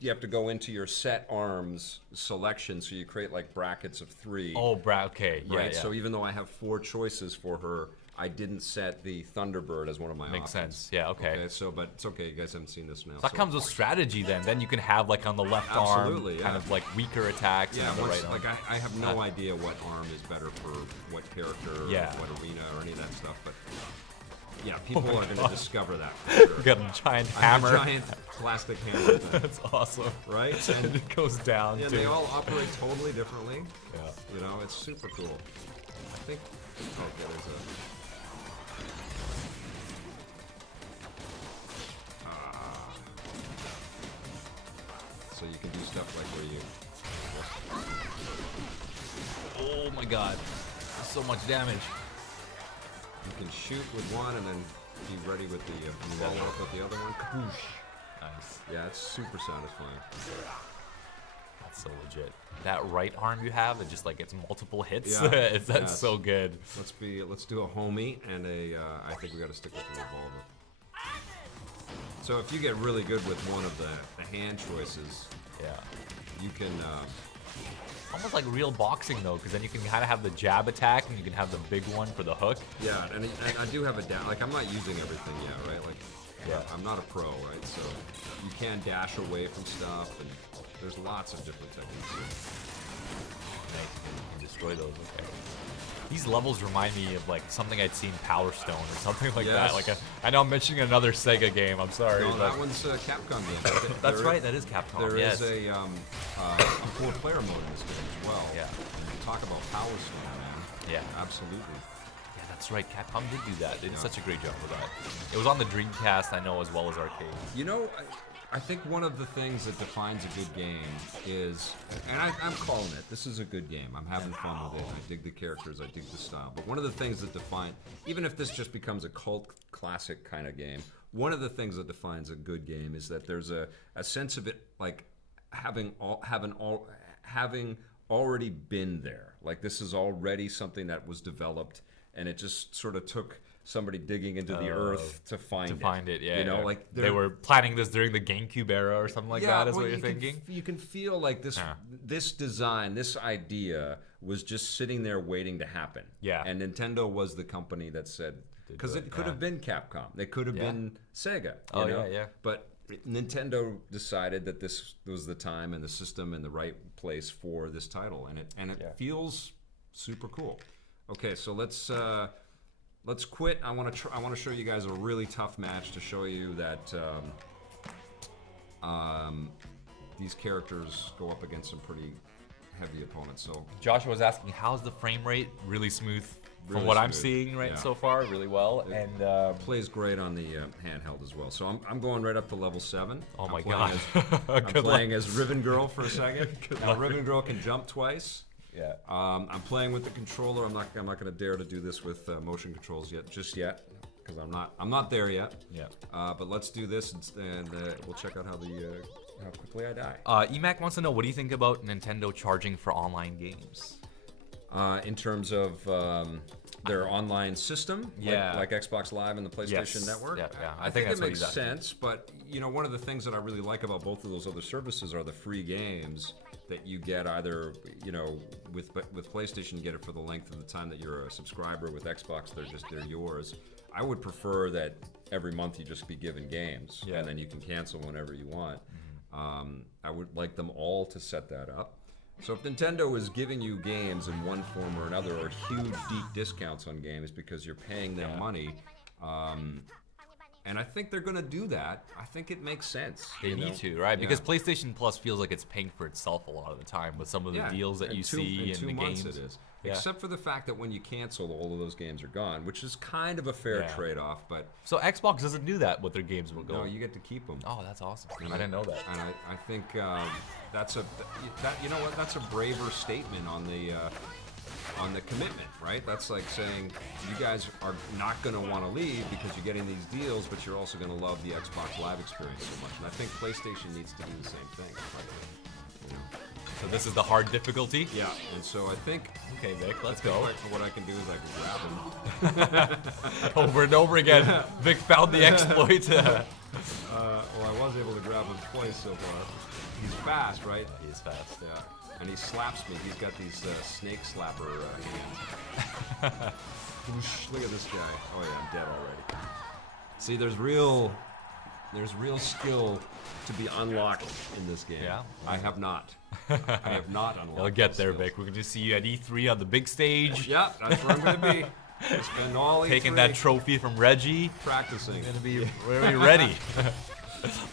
have to go into your set arms selection, so you create like brackets of 3. Oh, okay. Yeah, Right. yeah. So even though I have 4 choices for her, I didn't set the Thunderbird as one of my Makes options. sense. Yeah, okay. So, but it's okay. You guys haven't seen this now. So that comes with strategy then. Then you can have like on the left Absolutely, arm, yeah. kind of like weaker attacks, Yeah, and on the right arm. like I have no idea what arm is better for what character, Yeah. what arena, or any of that stuff. But yeah, people are going to discover that. For You sure. got a giant I have hammer. a giant plastic hammer thing, That's awesome. right? And And it goes down yeah, too. they all operate totally differently. Yeah. You know, it's super cool. I think. Okay, there's a. So you can do stuff like where you. Oh my god. So much damage. You can shoot with one and then be ready with the follow up with the other one. Kaboosh. Nice. Yeah, it's super satisfying. That's so legit. That right arm you have, it just like gets multiple hits. Yeah, That's yes. so good. Let's do a homie and a. I think we got to stick with the revolver. So if you get really good with one of the hand choices, Yeah. you can. Almost like real boxing though, because then you can kind of have the jab attack and you can have the big one for the hook. Yeah, and I do have a dash. Like I'm not using everything yet, right? Like, Yeah. I'm not a pro, right? So you can dash away from stuff, and there's lots of different techniques. Nice. You can destroy those. Okay. These levels remind me of like something I'd seen Power Stone or something like that. Yes. Like I know I'm mentioning another Sega game. I'm sorry. No, but that one's a Capcom game. that's right. That is Capcom. There yes. is a 4-player mode in this game as well. Yeah. And talk about Power Stone, man. Yeah. Absolutely. Yeah, that's right. Capcom did do that. They did such a great job with that. It was on the Dreamcast, I know, as well as arcade. You know, I think one of the things that defines a good game is, and I'm calling it, this is a good game. I'm having fun with it. I dig the characters. I dig the style. But one of the things that define, even if this just becomes a cult classic kind of game, one of the things that defines a good game is that there's a sense of it like having already been there. Like this is already something that was developed, and it just sort of took somebody digging into the earth to find it. To find it, yeah. You know, yeah. like they were planning this during the GameCube era or something like that. Is well, what you're thinking? You can feel like this design, this idea was just sitting there waiting to happen. Yeah. And Nintendo was the company that said, because it could have been Capcom, it could have been Sega. You know? yeah. But Nintendo decided that this was the time and the system and the right place for this title, and it feels super cool. Okay, so let's quit. I want to show you guys a really tough match to show you that these characters go up against some pretty heavy opponents. So Joshua was asking, how's the frame rate? Really smooth. From Really what I'm smooth, seeing so far, really well, and plays great on the handheld as well. So I'm going right up to level 7. Oh my god! I'm playing as Ribbon Girl for a second. Now Ribbon Girl can jump twice. Yeah. I'm playing with the controller. I'm not going to dare to do this with motion controls just yet, because I'm not there yet. Yeah. But let's do this and we'll check out how quickly I die. Emac wants to know, what do you think about Nintendo charging for online games? In terms of their online system, like Xbox Live and the PlayStation Network. Yeah. I think it makes sense, but one of the things that I really like about both of those other services are the free games that you get either, with PlayStation you get it for the length of the time that you're a subscriber. With Xbox, they're yours. I would prefer that every month you just be given games, and then you can cancel whenever you want. I would like them all to set that up. So if Nintendo is giving you games in one form or another, or huge deep discounts on games because you're paying them money, and I think they're going to do that. I think it makes sense. They need to, right? Because PlayStation Plus feels like it's paying for itself a lot of the time with some of the deals that you see in the games. It is. Except for the fact that when you cancel, all of those games are gone, which is kind of a fair trade-off. But so Xbox doesn't do that with their games will go. No, you get to keep them. Oh, that's awesome. I didn't know that. And I think that's a braver statement on the commitment, right? That's like saying you guys are not going to want to leave because you're getting these deals, but you're also going to love the Xbox Live experience so much. And I think PlayStation needs to do the same thing. So this is the hard difficulty? Yeah, and so I think... Okay, Vic, let's go. What I can do is I can grab him. Over and over again, Vic found the exploit. Well, I was able to grab him twice so far. He's fast, right? He is fast. Yeah, and he slaps me. He's got these snake slapper hands. Whoosh, look at this guy. Oh yeah, I'm dead already. See, there's real skill to be unlocked in this game. Yeah. I have not. I have not unlocked. You'll get there, Vic. We're going to see you at E3 on the big stage. Yeah, that's where I'm going to be. Spend all taking that trophy from Reggie. Practicing. We're going to be ready.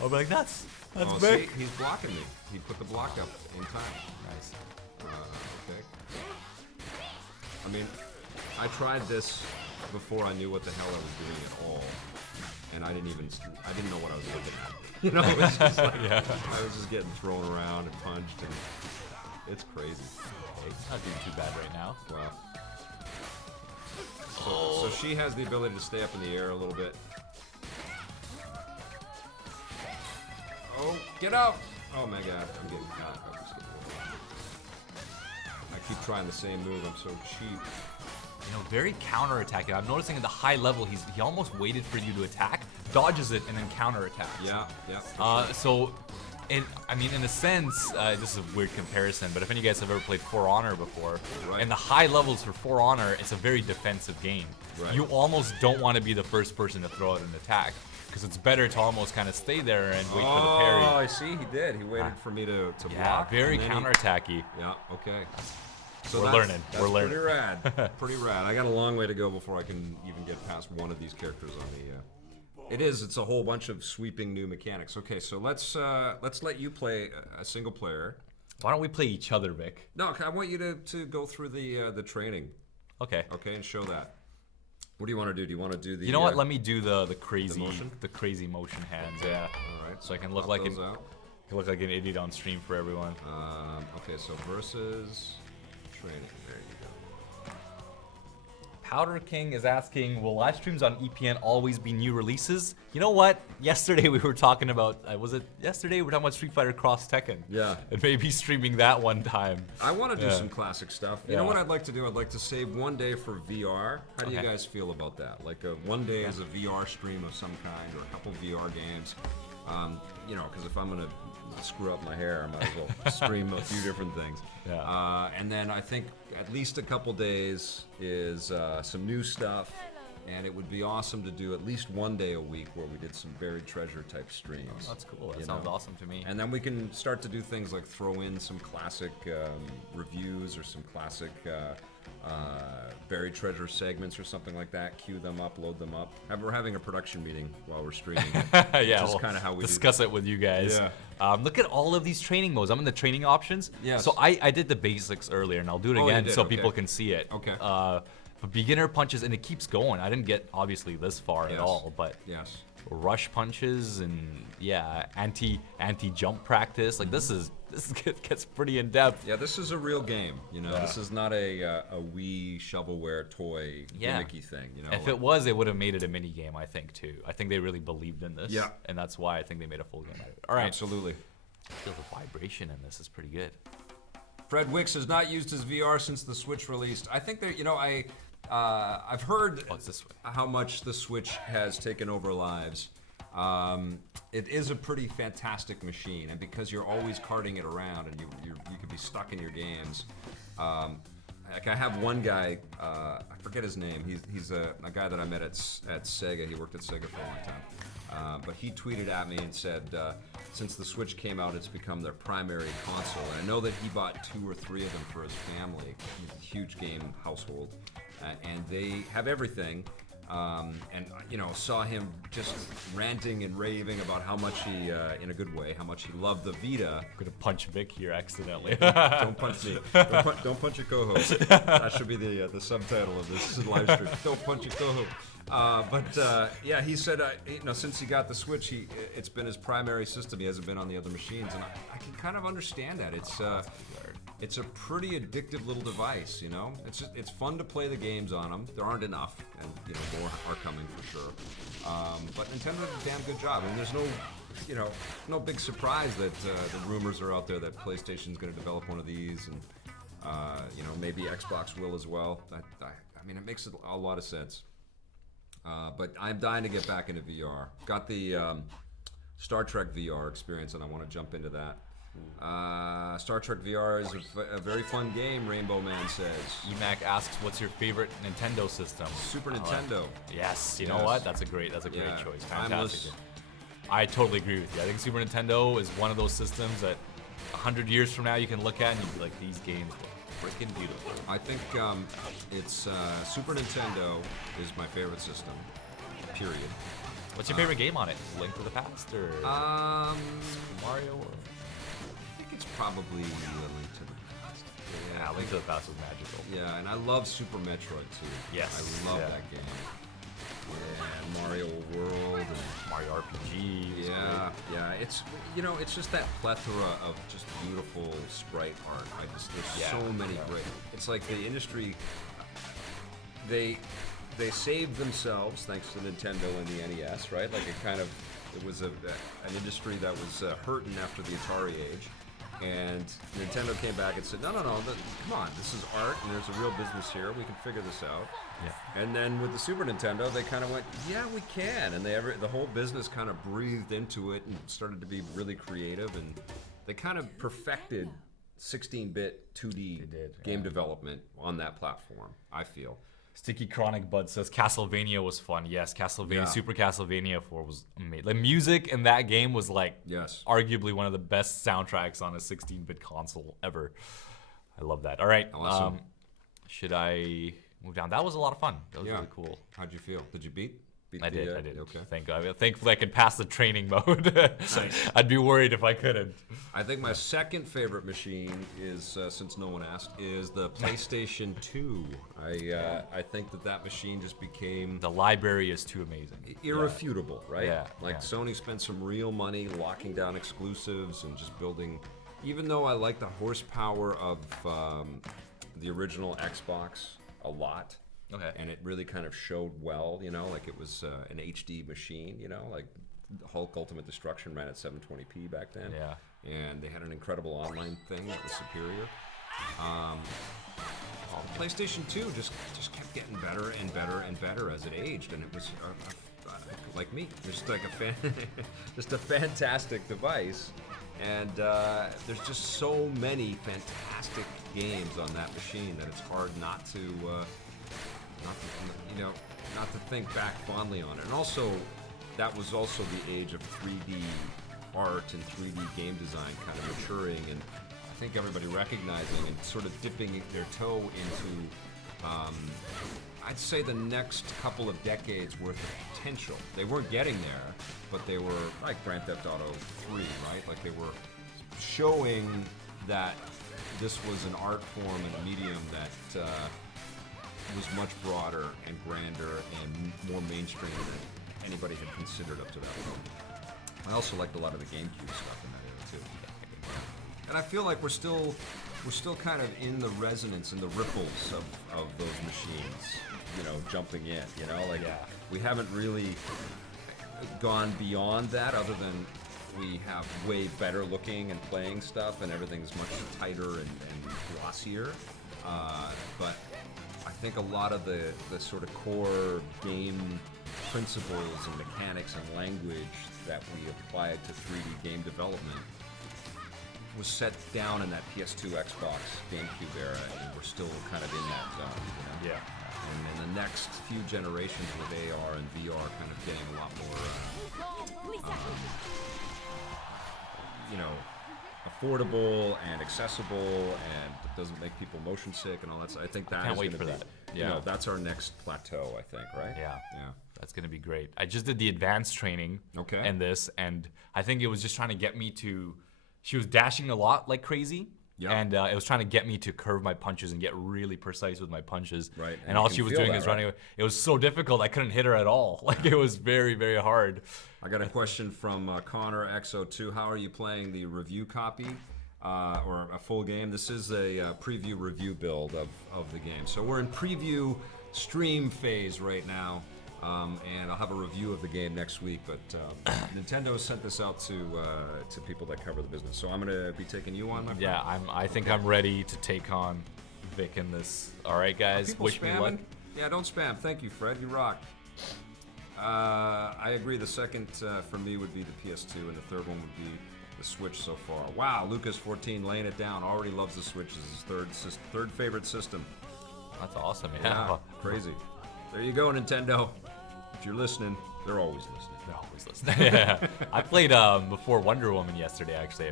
I'll be like, that's Vic. See, he's blocking me. He put the block up in time. Nice. Okay. I mean, I tried this before I knew what the hell I was doing at all, and I didn't know what I was looking at. It was just like, I was just getting thrown around and punched, and it's crazy. Hey, it's not doing too bad right now. Wow. So she has the ability to stay up in the air a little bit. Oh, get out! Oh my god, I'm getting caught. I keep trying the same move, I'm so cheap. Very counterattacking. I'm noticing at the high level, he almost waited for you to attack, dodges it, and then counterattacks. Yeah. So, in a sense, this is a weird comparison, but if any of you guys have ever played For Honor before, in the high levels for For Honor, it's a very defensive game. Right. You almost don't want to be the first person to throw out an attack, because it's better to almost kind of stay there and wait for the parry. Oh, I see. He did. He waited for me to block. Yeah, very counterattacky. Yeah. Okay. So We're learning. Pretty rad. Pretty rad. I got a long way to go before I can even get past one of these characters on the. It's a whole bunch of sweeping new mechanics. Okay, so let's let you play a single player. Why don't we play each other, Vic? No, I want you to go through the training. Okay. Okay, and show that. What do you want to do? Do you want to do the? You know what? Let me do the crazy motion hands. Yeah. All right. So I can look like an idiot on stream for everyone. Okay, so versus training. There you go. Powder King is asking, will live streams on EPN always be new releases? You know what? Yesterday we were talking about, was it yesterday? We were talking about Street Fighter Cross Tekken. Yeah. And maybe streaming that one time. I want to do some classic stuff. You know what I'd like to do? I'd like to save one day for VR. How do you guys feel about that? Like one day as a VR stream of some kind, or a couple VR games. You know, because if I'm going to screw up my hair, I might as well stream a few different things. Yeah. And then I think at least a couple days is some new stuff, and it would be awesome to do at least one day a week where we did some buried treasure type streams. Oh, that's cool. That sounds awesome to me. And then we can start to do things like throw in some classic reviews or some classic buried treasure segments or something like that. Queue them up, load them up. We're having a production meeting while we're streaming. Yeah, which is kind of how we discuss it with you guys. Yeah. Look at all of these training modes. I'm in the training options. Yes. So I did the basics earlier, and I'll do it again so people can see it. Okay. But beginner punches, and it keeps going. I didn't get obviously this far at all, but rush punches and anti jump practice. Like this gets pretty in depth. Yeah, this is a real game. You know, this is not a Wii shovelware toy gimmicky thing. You know, if it was, they would have made it a mini game. I think too. I think they really believed in this. Yeah, and that's why I think they made a full game out of it. All right, absolutely. I feel the vibration in this is pretty good. Fred Wicks has not used his VR since the Switch released. I think that I've heard how much the Switch has taken over lives. It is a pretty fantastic machine, and because you're always carting it around and you could be stuck in your games. Like I have one guy, I forget his name. He's a guy that I met at Sega. He worked at Sega for a long time. But he tweeted at me and said, since the Switch came out, it's become their primary console. And I know that he bought 2 or 3 of them for his family. He's a huge game household. And they have everything. And saw him just ranting and raving about how much he, in a good way, how much he loved the Vita. I'm gonna punch Vic here accidentally. Don't punch me. Don't punch your co-host. That should be the subtitle of this live stream. Don't punch your co-host. He said, since he got the Switch, it's been his primary system. He hasn't been on the other machines, and I can kind of understand that. It's a pretty addictive little device, you know. It's fun to play the games on them. There aren't enough, and more are coming for sure. But Nintendo did a damn good job. I mean, there's no big surprise that the rumors are out there that PlayStation's going to develop one of these, and maybe Xbox will as well. I mean, it makes a lot of sense. But I'm dying to get back into VR. Got the Star Trek VR experience, and I want to jump into that. Star Trek VR is a very fun game, Rainbow Man says. EMAC asks, what's your favorite Nintendo system? Super Nintendo. Yes, you know what? That's a great choice. Fantastic. Timeless. I totally agree with you. I think Super Nintendo is one of those systems that 100 years from now you can look at and you'd be like, these games look freaking beautiful. I think it's Super Nintendo is my favorite system, period. What's your favorite game on it? Link to the Past or Mario? Or? It's probably Link to the Past. Yeah, Link to the Past was magical. Yeah, and I love Super Metroid too. Yes. I love that game. Yeah, Mario World and Mario RPG. Yeah. It's just that plethora of just beautiful sprite art. There's so many great. It's like the industry. They saved themselves thanks to Nintendo and the NES, right? Like it was an industry that was hurting after the Atari age. And Nintendo came back and said, no, come on, this is art and there's a real business here. We can figure this out. Yeah. And then with the Super Nintendo, they kind of went, yeah, we can. And the whole business kind of breathed into it and started to be really creative. And they kind of perfected 16-bit 2D game development on that platform, I feel. Sticky Chronic Bud says Castlevania was fun. Yes, Super Castlevania 4 was amazing. The music in that game was arguably one of the best soundtracks on a 16-bit console ever. I love that. All right, awesome. Should I move down? That was a lot of fun. That was really cool. How'd you feel? Did you beat? I did. Okay. Thank God. Thankfully, I could pass the training mode. Nice. I'd be worried if I couldn't. I think my second favorite machine is, since no one asked, is the PlayStation 2. I think that machine just became... The library is too amazing. Irrefutable, right? Yeah. Sony spent some real money locking down exclusives and just building... Even though I like the horsepower of the original Xbox a lot, Okay. And it really kind of showed well, like it was an HD machine, like Hulk Ultimate Destruction ran at 720p back then. Yeah. And they had an incredible online thing that was superior. PlayStation 2 just kept getting better and better and better as it aged, and it was like me, just like just a fantastic device. And there's just so many fantastic games on that machine that it's hard not to think back fondly on it. And also, that was also the age of 3D art and 3D game design kind of maturing, and I think everybody recognizing and sort of dipping their toe into, I'd say, the next couple of decades worth of potential. They weren't getting there, but they were like Grand Theft Auto 3, right? Like they were showing that this was an art form and a medium that was much broader and grander and more mainstream than anybody had considered up to that point. I also liked a lot of the GameCube stuff in that era too. And I feel like we're still kind of in the resonance and the ripples of those machines, jumping in, we haven't really gone beyond that, other than we have way better looking and playing stuff, and everything's much tighter and glossier. But I think a lot of the sort of core game principles and mechanics and language that we applied to 3D game development was set down in that PS2, Xbox, GameCube era, and we're still kind of in that zone. Yeah. And in the next few generations with AR and VR kind of getting a lot more, affordable and accessible, and it doesn't make people motion sick and all that. So I think that can't is wait going to for be, that. Yeah. That's our next plateau, I think, right? Yeah. Yeah. That's going to be great. I just did the advanced training and this, and I think it was just trying to get me to, she was dashing a lot like crazy. Yep. And it was trying to get me to curve my punches and get really precise with my punches. Right. And all she was doing is running away. It was so difficult. I couldn't hit her at all. Like, it was very, very hard. I got a question from Connor XO2. How are you playing the review copy or a full game? This is a preview review build of the game. So we're in preview stream phase right now. And I'll have a review of the game next week, but Nintendo sent this out to people that cover the business. So I'm going to be taking you on, my friend. Yeah, I think I'm ready to take on Vic in this. All right, guys, wish me luck. Yeah, don't spam. Thank you, Fred. You rock. I agree. The second for me would be the PS2, and the third one would be the Switch so far. Wow, Lucas14 laying it down. Already loves the Switch as his third favorite system. That's awesome, yeah. Crazy. There you go, Nintendo. If you're listening, they're always listening. They're always listening. Yeah. I played before Wonder Woman yesterday, actually.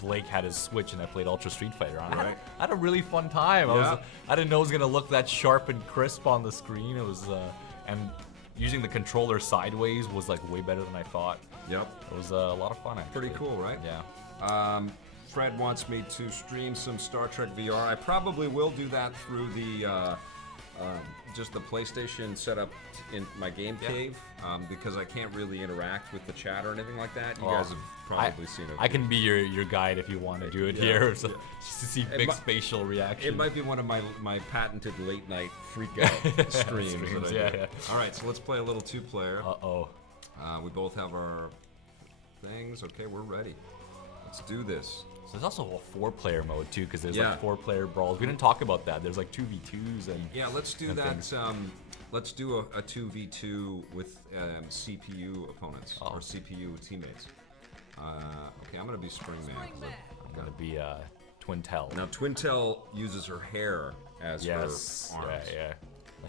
Blake had his Switch, and I played Ultra Street Fighter on it. Right. I had a really fun time. Yeah. I didn't know it was going to look that sharp and crisp on the screen. It was, and using the controller sideways was like way better than I thought. Yep. It was a lot of fun, actually. Pretty cool, right? Yeah. Fred wants me to stream some Star Trek VR. I probably will do that through the just the PlayStation setup in my game cave, because I can't really interact with the chat or anything like that. You guys have probably seen it. I can be your guide if you want to do it here, so just to see Vic's facial reaction. It might be one of my patented late night freak out streams. That I do. All right, so let's play a little two-player. We both have our things. Okay, we're ready. Let's do this. So there's also a 4-player mode too, because there's like 4-player brawls. We didn't talk about that. There's like 2v2s and let's do that. Let's do a 2v2 with CPU opponents or CPU teammates. Okay, I'm gonna be Springman. I'm gonna be Twintel. Now Twintel uses her hair as her arms. Yeah.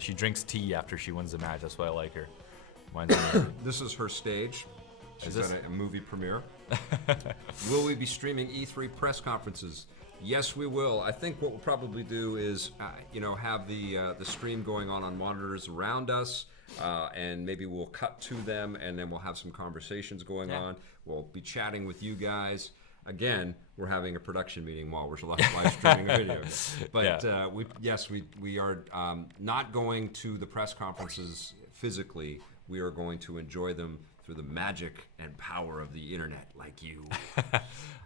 She drinks tea after she wins the match. That's why I like her. This is her stage. She's at a movie premiere. Will we be streaming E3 press conferences? Yes, we will. I think what we'll probably do is, have the stream going on monitors around us, and maybe we'll cut to them, and then we'll have some conversations going on. We'll be chatting with you guys. Again, we're having a production meeting while we're live streaming a video. But we are not going to the press conferences physically. We are going to enjoy them through the magic and power of the internet, like you.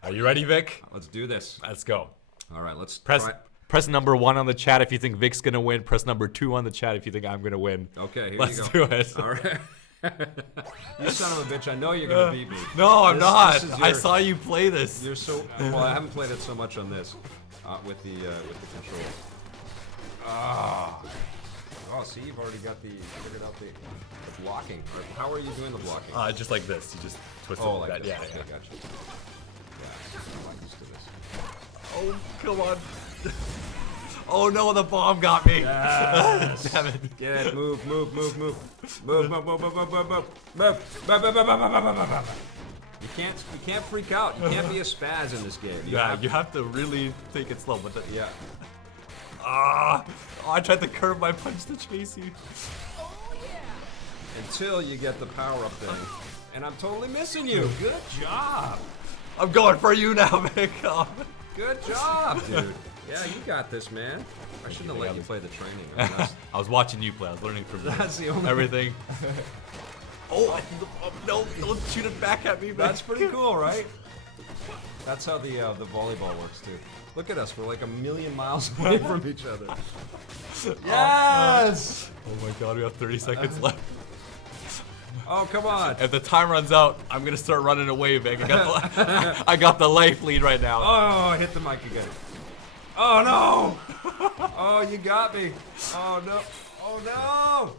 Are you ready, Vic? Let's do this. Let's go. All right, let's press Press number 1 on the chat if you think Vic's gonna win. Press number 2 on the chat if you think I'm gonna win. Okay, here Let's you do go. it. All right. You son of a bitch! I know you're gonna beat me. No, I'm not. This I saw you play this. You're so well. I haven't played it so much on this with the control. Oh, see, you've already got figured out the blocking. How are you doing the blocking? Just like this. You just twist it like that. This. Yeah, Okay, yeah. gotcha. Yeah, I'm not used to this. Oh, come on. Oh no, the bomb got me. Yes. Damn it. Get it. Move. You can't freak out. You can't be a spaz in this game. You have to really take it slow. But yeah. I tried to curve my punch to chase you. Until you get the power up thing. And I'm totally missing you. Good job. I'm going for you now, Vic. Good job, dude. Yeah, you got this, man. I shouldn't have let you play the training. I mean, I was watching you play. I was learning from you. That's the only everything. Oh, no, don't shoot it back at me, man. That's pretty cool, right? That's how the volleyball works, too. Look at us. We're like a million miles away from each other. Yes! Oh my god, we have 30 seconds left. Oh, come on. If the time runs out, I'm going to start running away, Vic. I got the life lead right now. Oh, I hit the mic again. Oh, no! Oh, you got me. Oh, no. Oh, no!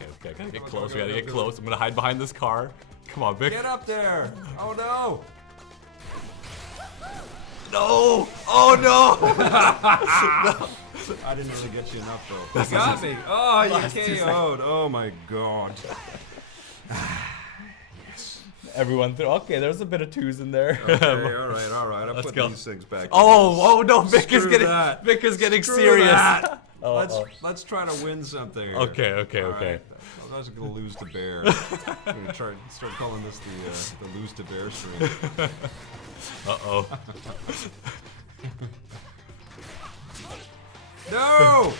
Okay. I gotta get close. We gotta get close. I'm gonna hide behind this car. Come on, Vic. Get up there. Oh, no. No! Oh, no! I didn't really get you enough, though. You got me. Oh, you KO'd. Oh, my God. Everyone threw. Okay, there's a bit of 2s in there. Okay, all right. I'll put these things back. Oh no! Vic is getting Screw serious. That. Let's try to win something. Here. Okay. Right. I was gonna lose to Behr. I'm gonna start calling this the lose to Behr stream. Uh-oh. No!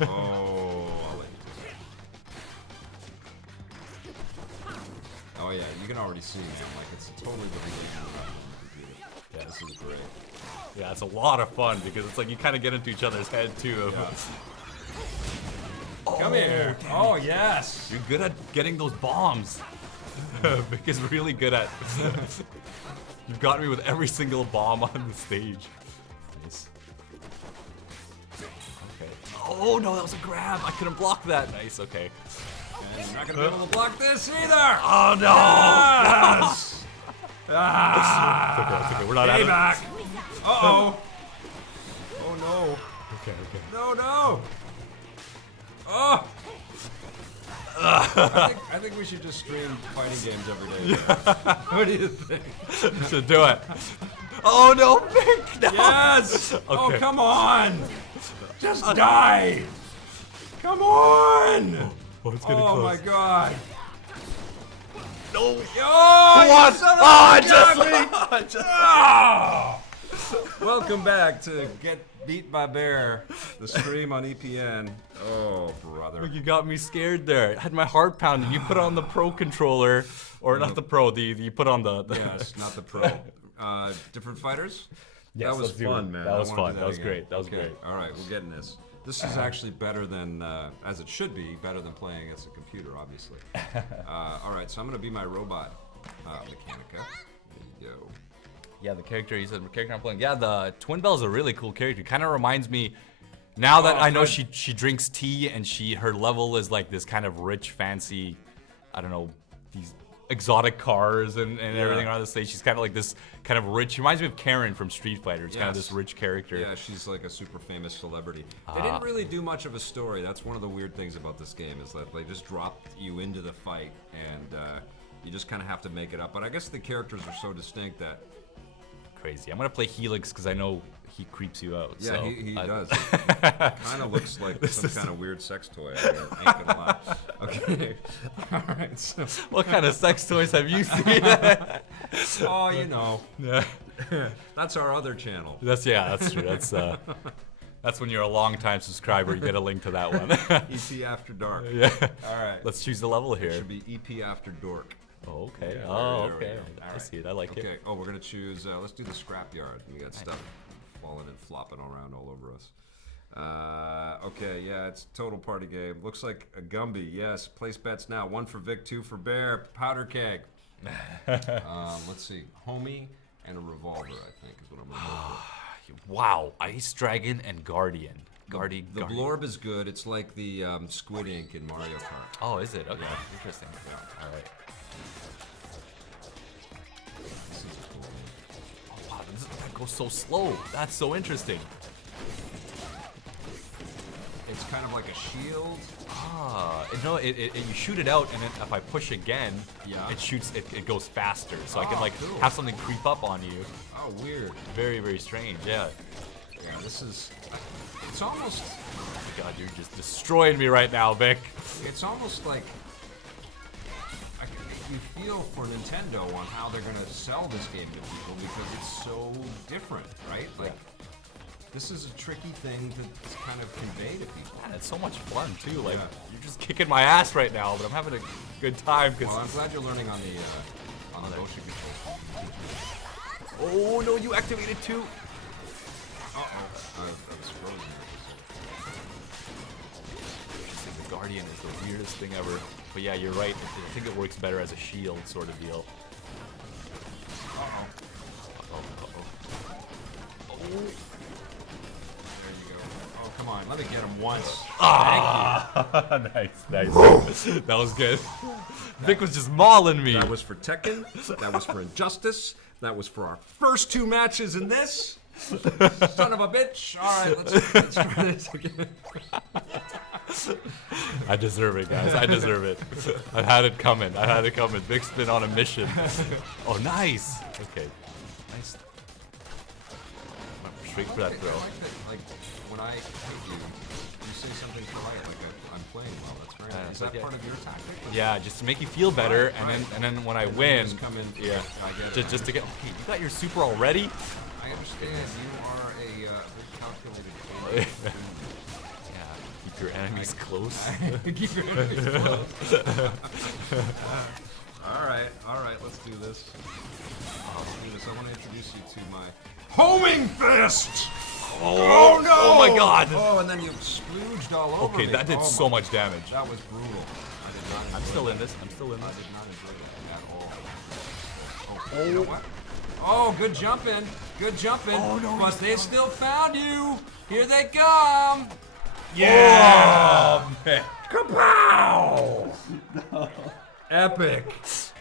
Oh. Oh yeah, you can already see, man. Like it's totally the reason. Yeah, this is great. Yeah, it's a lot of fun because it's like you kind of get into each other's head too. Yeah. Come here. Damn. Oh yes. You're good at getting those bombs. Vic is really good at. You've got me with every single bomb on the stage. Nice. Okay. Oh no, that was a grab. I couldn't block that. Nice. Okay. And you're not gonna be able to block this either! Oh no! Yes! It's okay. We're not out of back. Uh-oh. Oh no. Okay. No. Oh! I think we should just stream fighting games every day. Yeah. What do you think? Should do it. Oh no, Vic! No. Yes! Okay. Oh, come on! Just die! Come on! Oh, it's getting close. My god! No! Oh, What? I just. Welcome back to Get Beat by Behr, the stream on EPN. Oh, brother. You got me scared there. I had my heart pounding. You put on the Pro controller, or not the Pro, you put on the Yes, not the Pro. Different fighters? Yes, that was fun, man. That was fun. That was great. That was great. All right, we're getting this. This is actually better than, as it should be, better than playing against a computer, obviously. All right, so I'm going to be my robot Mechanica. There you go. Yeah, the character, you said the character I'm playing. Yeah, the Twin Bell is a really cool character. Kind of reminds me, now that I know she drinks tea and her level is like this kind of rich, fancy, I don't know, these exotic cars and everything around the stage. She's kind of like this kind of rich. She reminds me of Karen from Street Fighter. It's kind of this rich character. Yeah, she's like a super famous celebrity. They didn't really do much of a story. That's one of the weird things about this game is that they just dropped you into the fight and you just kind of have to make it up. But I guess the characters are so distinct that... Crazy. I'm gonna play Helix because I know he creeps you out. Yeah, so he does. Kind of looks like some kind of weird sex toy. I ain't gonna lie. Okay. All right. So. What kind of sex toys have you seen? Oh, you know. Yeah. That's our other channel. That's true. That's when you're a long-time subscriber. You get a link to that one. EP After Dark. Yeah. All right. Let's choose the level here. It should be EP After Dork. Oh, okay. Yeah, oh, there okay. All I right. see it. I like it. Okay. Oh, we're gonna choose. Let's do the scrapyard. We got stuff falling and flopping around all over us. Okay, yeah, it's a total party game. Looks like a Gumby. Yes, place bets now. 1 for Vic, 2 for Behr. Powder keg. Let's see. Homie and a revolver, I think, is what I'm going to go for. Wow, Ice Dragon and Guardian. The Blorb is good. It's like the Squid Ink in Mario Kart. Oh, is it? Okay, interesting. Yeah. All right. Oh, wow, that goes so slow. That's so interesting. It's kind of like a shield. No, you shoot it out, and then if I push again, yeah, it shoots. It goes faster, so I can like cool. have something creep up on you. Oh, weird. Very, very strange. Yeah. Yeah, this is. It's almost. Oh my God, you're just destroying me right now, Vic. It's almost like you feel for Nintendo on how they're gonna sell this game to people because it's so different, right? Like. This is a tricky thing to kind of convey to people. Man, it's so much fun too. Like you're just kicking my ass right now, but I'm having a good time. Well, I'm glad you're learning on the motion control. Oh no, you activated too. I was frozen. The Guardian is the weirdest thing ever. But yeah, you're right. I think it works better as a shield sort of deal. Oh. Come on, let me get him once. Nice. That was good. Vic was just mauling me. That was for Tekken. That was for Injustice. That was for our first 2 matches in this. Son of a bitch. All right, let's try this again. I deserve it, guys. I deserve it. I had it coming. Vic's been on a mission. Oh, nice. Okay. Nice. Straight for that throw. I like that, like, when I hit you, you say something polite, like I'm playing well. That's very nice. Is that part of your tactic? Yeah, just to make you feel better, right. and then when I win, just come in, yeah, I get it. just to get. Okay, you got your super already. I understand. You are a very calculated player. Yeah, keep your enemies close. Keep your enemies close. All right, let's do this. I want to introduce you to my homing fist. Oh no! Oh my God! Oh, and then you splooged all over me. Okay, that did so much damage. That was brutal. I did not. I'm still in this. I did not enjoy it at all. Oh, you know what? Oh, good jumping. Oh, no, but they still found you. Here they come. Yeah! Oh, man. Kapow! Epic.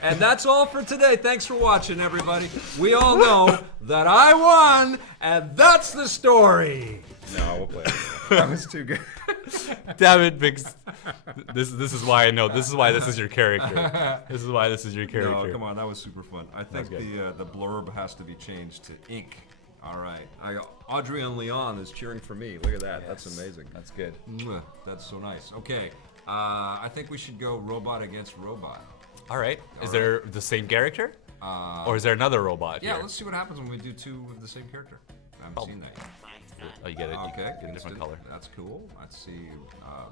And that's all for today. Thanks for watching, everybody. We all know that I won, and that's the story. No, we'll play it. That was too good. Damn it, Vix. This is why I know. This is why this is your character. This is why this is your character. No, come on, that was super fun. I think the blurb has to be changed to ink. All right. Adrian Leon is cheering for me. Look at that. Yes. That's amazing. That's good. That's so nice. Okay. I think we should go robot against robot. All right. Is there the same character? Or is there another robot Yeah, here? let's see what happens when we do 2 of the same character. I haven't seen that yet. Oh, you get it. Okay. You get a different color. That's cool. Let's see.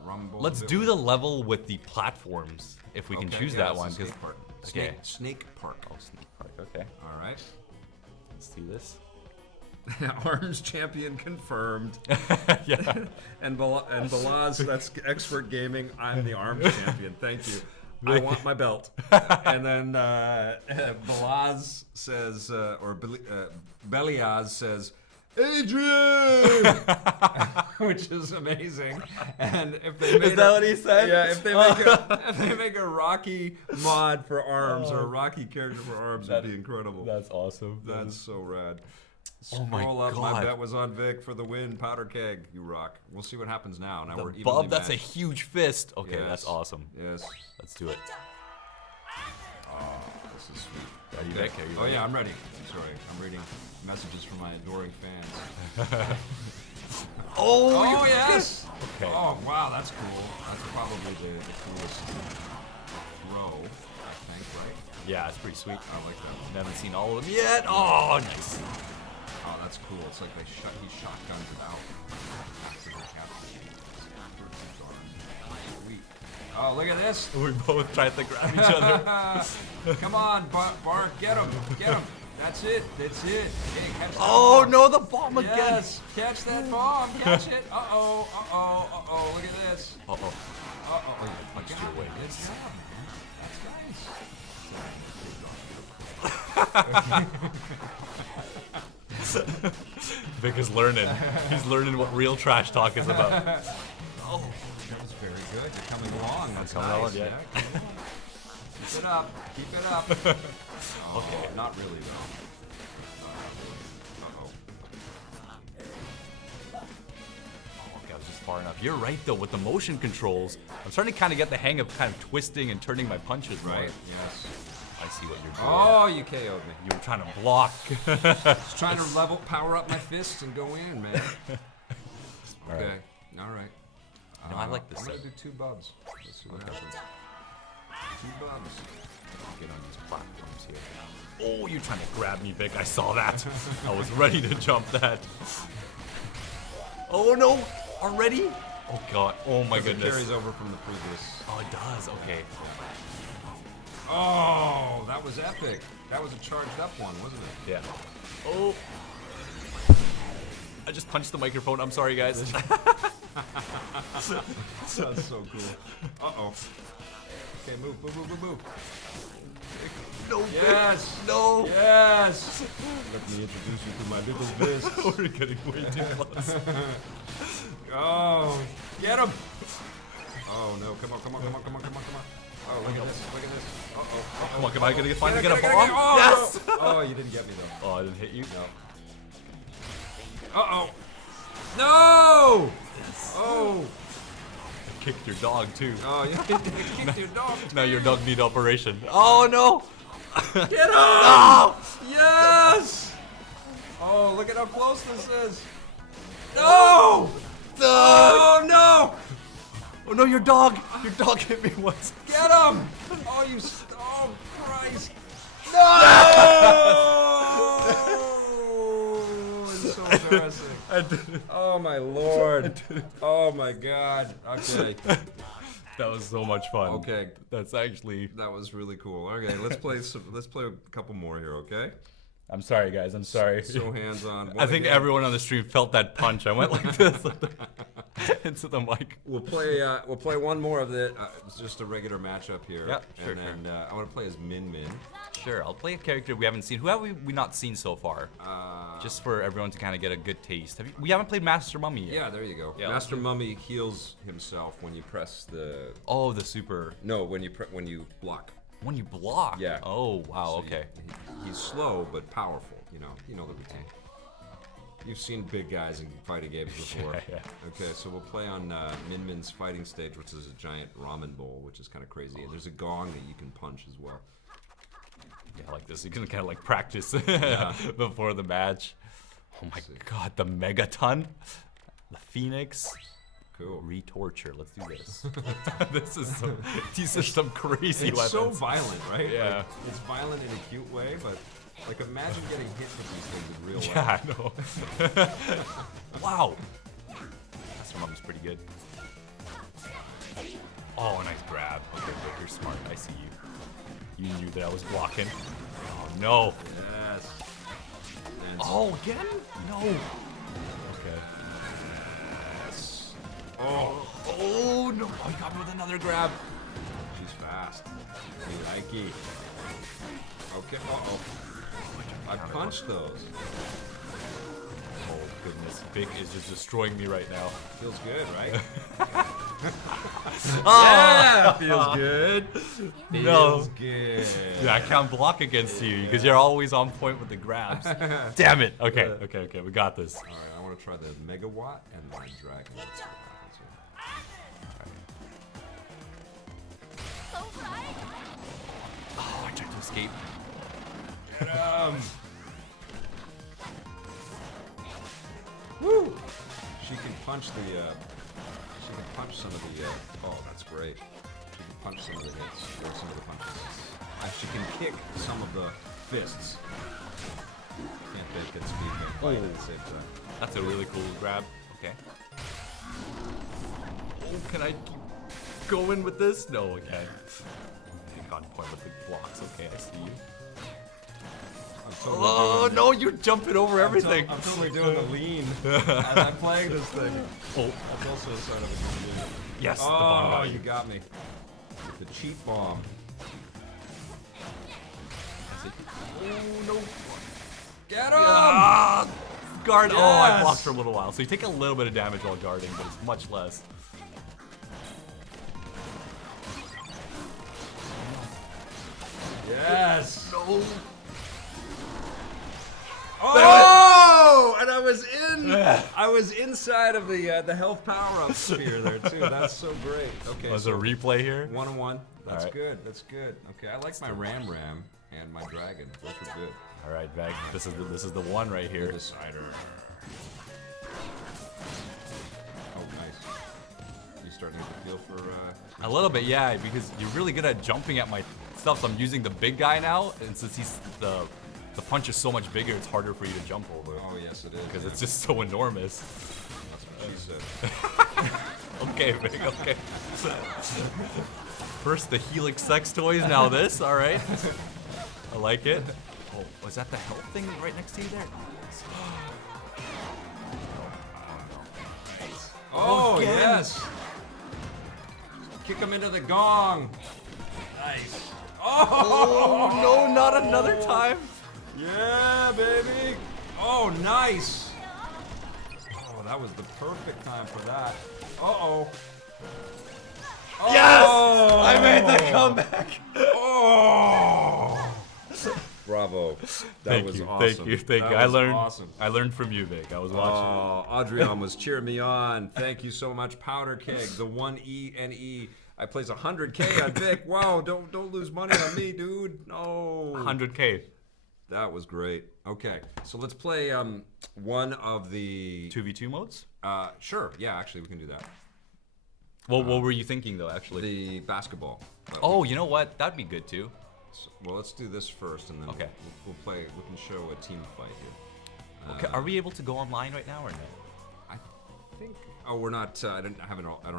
Rumble. Let's do the level with the platforms if we can choose that one. Snake Park. Okay. Snake Park. Oh, Snake Park. Okay. All right. Let's do this. Arms champion confirmed. Yeah. and Balaz, that's expert gaming. I'm the arms champion. Thank you. I want my belt. And then Balaz says, Beliaz says, Adrian! Which is amazing. And if they is that what he said? Yeah, if they make a Rocky mod for arms or a Rocky character for arms, it'd be incredible. That's awesome. That's so rad. Oh my God. My bet was on Vic for the win. Powder keg, you rock. We'll see what happens now. Now we're evenly that's a matched. huge fist. Okay, Yes. that's awesome. Yes. Let's do it. Oh, this is sweet. Are you Vic? Are you Oh ready? yeah, I'm ready. Sorry, I'm reading messages from my adoring fans. Oh yes. Okay. Oh wow, that's cool. That's probably the coolest throw, I think, right? Yeah, it's pretty sweet. I like that one. Haven't seen all of them yet. Oh, nice. Oh, that's cool. It's like he shotguns it out after the capture. Sweet. Oh, look at this. We both tried to grab each other. Come on, Bart, get him. That's it. That's it. Hey, catch that Oh bomb. no, the bomb again. Yes, catch that bomb. Catch it. Uh-oh. Uh-oh. Uh-oh. Look at this. Uh-oh. Uh-oh. Oh, you punched your way. Good job, man. That's nice. Vic is learning. He's learning what real trash talk is about. Oh, that was very good. You're coming along. That's coming nice. along, yeah. Keep it up. Keep it up. Oh, Okay. Not really, though. Uh-oh. Okay, I was just far enough. You're right, though, with the motion controls. I'm starting to kind of get the hang of kind of twisting and turning my punches more. Right, yes. I see what you're doing. Oh, you KO'd me. You were trying to block. Just trying to power up my fists and go in, man. Okay, all right. No, I like this I'm gonna set. do 2 bubs. Let's see what happens. 2 bubs. Get on these platforms here. Oh, you're trying to grab me, Vic. I saw that. I was ready to jump that. Oh, no. Already? Oh, God. Oh, my goodness. It carries over from the previous. Oh, it does. Okay. Oh, that was epic. That was a charged up one, wasn't it? Yeah. Oh. I just punched the microphone. I'm sorry, guys. That's so cool. Uh-oh. Okay, move. No, Yes! Vic. No! Yes! Let me introduce you to my little fist. We're getting way too close. Oh, get him! Oh no, come on. Oh, look at this. Uh-oh. Come on, am I gonna finally get a Get it. bomb? Oh, Yes! no. Oh, you didn't get me though. Oh, I didn't hit you? No. Uh-oh. No! Oh! I kicked your dog, too. Oh, you kicked your dog. Now your dog need operation. Oh, no! Get him! No! Yes! Oh, look at how close this is. No! Oh, no! Oh, no, your dog! Your dog hit me once. Get him! Oh, you... Oh, Christ. No! It's so embarrassing. I did it. Oh, my Lord. Oh, my God. Okay. That was so much fun. Okay. That's actually... That was really cool. Okay, let's play a couple more here, okay? I'm sorry, guys. I'm sorry. So hands-on. I think everyone on the stream felt that punch. I went like this into the mic. We'll play one more of it. It's just a regular matchup here. Yeah, sure, and then I want to play as Min Min. Sure, I'll play a character we haven't seen. Who have we not seen so far? Just for everyone to kind of get a good taste. We haven't played Master Mummy yet. Yeah, there you go. Yeah, Master Mummy heals himself when you press the. Oh, the super. No, when you block. When you block. Yeah. Oh, wow. So Okay. he's slow but powerful. You know the routine. You've seen big guys in fighting games before. Yeah. Okay, so we'll play on Min Min's fighting stage, which is a giant ramen bowl, which is kind of crazy. And there's a gong that you can punch as well. Yeah, like this. You can kind of like practice Yeah. before the match. Oh my God, the Megaton, the Phoenix. Cool. Retorture. Let's do this. These are some crazy It's weapons. so violent, right? Yeah. Like, it's violent in a cute way, but like imagine getting hit with these things in real life. Yeah, I know. Wow. Master Mummy's pretty good. Oh, nice grab. Okay, Vic, you're smart. I see you. You knew that I was blocking. Oh, no. Yes. And Oh, again? No. Okay. yes. Oh, Oh, no. Oh, he got me with another grab. she's fast. We likey. Okay. Uh-oh. I punched those. Oh, goodness. Vic is just destroying me right now. Feels good, right? Yeah, feels good. No. Feels good. Yeah, I can't block against you because you're always on point with the grabs. Damn it. Okay, we got this. All right, I want to try the Megawatt and the Dragon. Let's see what happens here. Oh, I tried to escape. Woo! She can punch the. She can punch some of the. Oh, that's great. She can punch some of the hits. Or some of the punches. She can kick some of the fists. Can't make good speed and fight at the same time. That's a really cool grab. Okay. Oh, can I keep going with this? No, okay. I think on point with the blocks. Okay, I see you. Oh no, you're jumping over everything. I'm totally doing the lean as I'm playing this thing. Oh, That's also a sign of a good game. yes, the Oh, bomb got you got me. With the cheat bomb. Oh no. Get him! Guard. Yes! Oh, I blocked for a little while. So you take a little bit of damage while guarding, but it's much less. Yes! No. Oh! And I was in. I was inside of the health power-up sphere there too. That's so great. Okay. There's so a replay here. 1-on-1. That's right. good. That's good. Okay, I like my Ram and my Dragon. Those are good. All right, Veg. This is the one right here. Decider. Oh, nice. You starting to get the feel for? A little bit, yeah, because you're really good at jumping at my stuff. So I'm using the big guy now, and since the punch is so much bigger, it's harder for you to jump over. Oh yes, it is. Because it's just so enormous. That's what she said. Okay, Vic. Okay. First the Helix sex toys, now this. All right. I like it. Oh, was that the health thing right next to you there? Oh again. yes. Kick him into the gong. Nice. Oh no, not another time. Yeah, baby. Oh, nice. Oh, that was the perfect time for that. Uh-oh. Oh. Yes! I made the comeback. Oh. Bravo. That was awesome. Thank you. That was awesome. I learned from you, Vic. I was watching. Oh, Adrian was cheering me on. Thank you so much, Powder Keg. The 1E. I place 100K on Vic. Wow, don't lose money on me, dude. No. 100K. That was great. Okay, so let's play one of the 2v2 modes? Sure. Yeah, actually, we can do that. Well, what were you thinking though? Actually, The basketball. oh, you know what? That'd be good too. So, well, let's do this first, and then Okay. we'll play. We can show a team fight here. Okay, are we able to go online right now or no? I think. Oh, we're not. I don't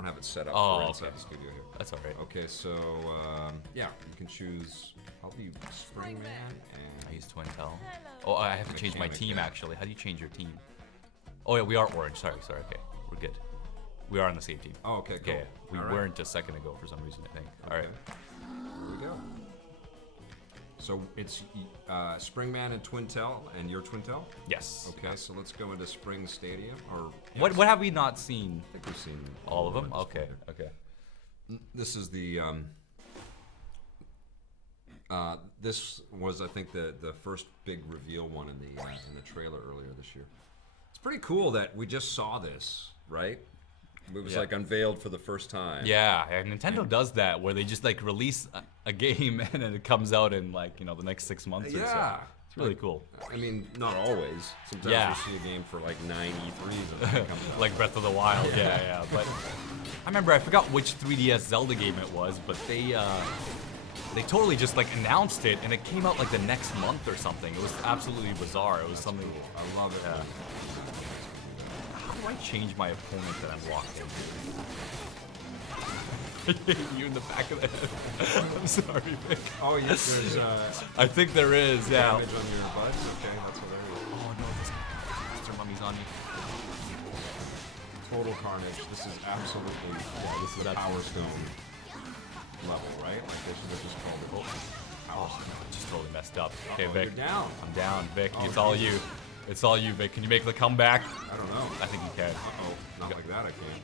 have it set up Oh, for inside okay. the studio here. That's all right. Okay, so yeah, you can choose. I'll be Springman I and use Twintel. Oh, I have to change my Mechanic, team yeah. actually. How do you change your team? Oh yeah, we are orange. Sorry. Okay, we're good. We are on the same team. Oh, okay, cool. Yeah, we All right. weren't a second ago for some reason. I think. All right. Here we go. So it's Springman and Twintel, and your Twintel. Yes. Okay, so let's go into Spring Stadium, or What have we not seen? I think we've seen All of them? ones Okay. together. Okay. This is the this was, I think, the first big reveal one in the trailer earlier this year. It's pretty cool that we just saw this, right? It was Yeah. like unveiled for the first time. Yeah, and Nintendo does that where they just like release a game and then it comes out in like the next 6 months or so. Yeah. It's really cool. I mean, not always. Sometimes Yeah. we see a game for like 9 E3s and it comes out. Like Breath of the Wild. Yeah. But I remember, I forgot which 3DS Zelda game it was, but they totally just like announced it and it came out like the next month or something. It was absolutely bizarre. It was something. I love it. Yeah. How do I change my opponent that I'm locked in? You in the back of the head. I'm sorry, Vic. Oh, yes, there's I think there is, yeah. damage on your butt. Okay, that's hilarious. Oh no, this Mr. Mummy's on me. Total carnage. This is absolutely this is the absolutely Power Stone level, right? Like they should have just called it. Oh, I just totally messed up. Okay, Uh-oh, Vic. you're down. I'm down, Vic. Oh, It's all Jesus. you. It's all you, Vic. Can you make the comeback? I don't know. I think you can. Uh-oh. Not like that, I can't.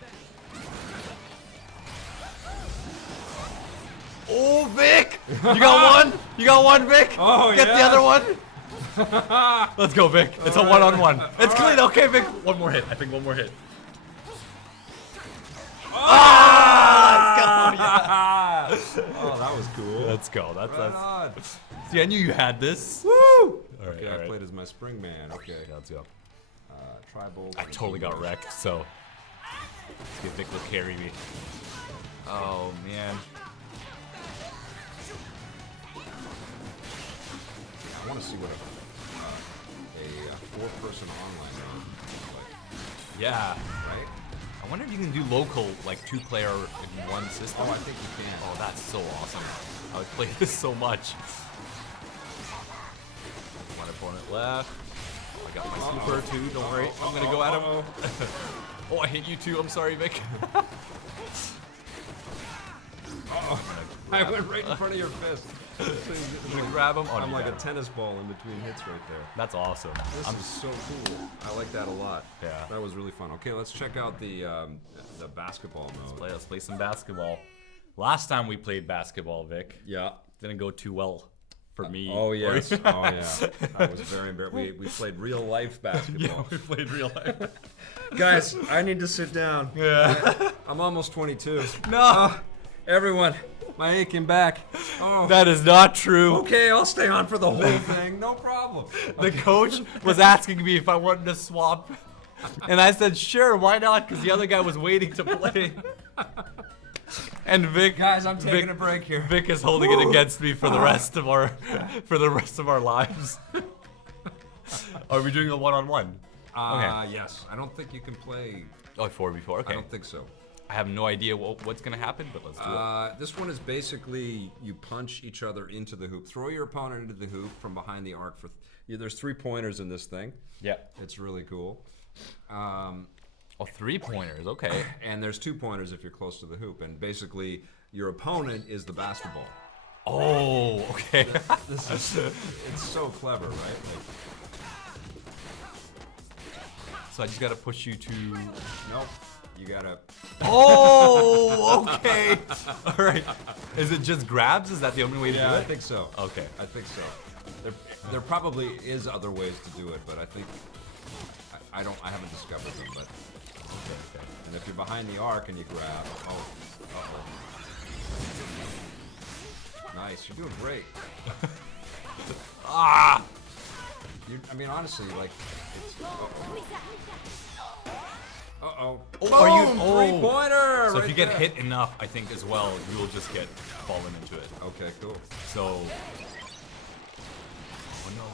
Oh, Vic! You got one? You got one, Vic? Oh, Get the yes. other one. Let's go, Vic. It's a one-on-one. It's clean. Okay, Vic. One more hit. I think one more hit. Ah! Oh, that was cool. Let's go. Right That's. on. See, I knew you had this. Woo! All right, Okay, all I right. played as my Springman. Okay. Let's go. Tribal. I totally got wrecked, so let's see if Vic will carry me. Oh man. I want to see what a four-person online mode looks like. Yeah. Right? I wonder if you can do local, like 2-player in one system. Oh, I think you can. Oh, that's so awesome. I would play this so much. opponent left. I got my super too. Don't worry. I'm gonna go at him. Oh, I hit you too. I'm sorry, Vic. I went right in front of your fist. I'm gonna grab him. Oh, I'm like a tennis ball in between hits right there. That's awesome. This is so cool. I like that a lot. Yeah. That was really fun. Okay, let's check out the basketball mode. Let's play some basketball. Last time we played basketball, Vic, Yeah. didn't go too well for me. Oh yes. Oh yeah. I was very embarrassed. We played real life basketball. Yeah, we played real life. Guys, I need to sit down. Yeah. I'm almost 22. No. Everyone, my aching back. Oh. That is not true. Okay, I'll stay on for the whole thing. No problem. The coach was asking me if I wanted to swap, and I said sure, why not? Because the other guy was waiting to play. And Vic, Guys, I'm taking a break here. Vic is holding it against me for the rest of our lives. Are we doing a one-on-one? Okay. Yes. I don't think you can play. Oh, 4v4. Okay. I don't think so. I have no idea what's gonna happen, but let's do it. This one is basically you punch each other into the hoop. Throw your opponent into the hoop from behind the arc. There's 3 pointers in this thing. Yeah. It's really cool. Oh, 3 pointers. Okay. And there's 2 pointers if you're close to the hoop. And basically, your opponent is the basketball. Oh, okay. It's so clever, right? So I just gotta push you to. Nope. You gotta. Oh, okay. All right. Is it just grabs? Is that the only way to do it? I think so. Okay. I think so. There probably is other ways to do it, but I think I haven't discovered them. But okay. And if you're behind the arc and you grab, nice. You're doing great. Ah. I mean, honestly, like it's. Uh-oh. Oh, are you? Oh. 3-pointer! So if right you get there. hit enough, I think as well, you will just get fallen into it. Okay, cool. So. Oh no.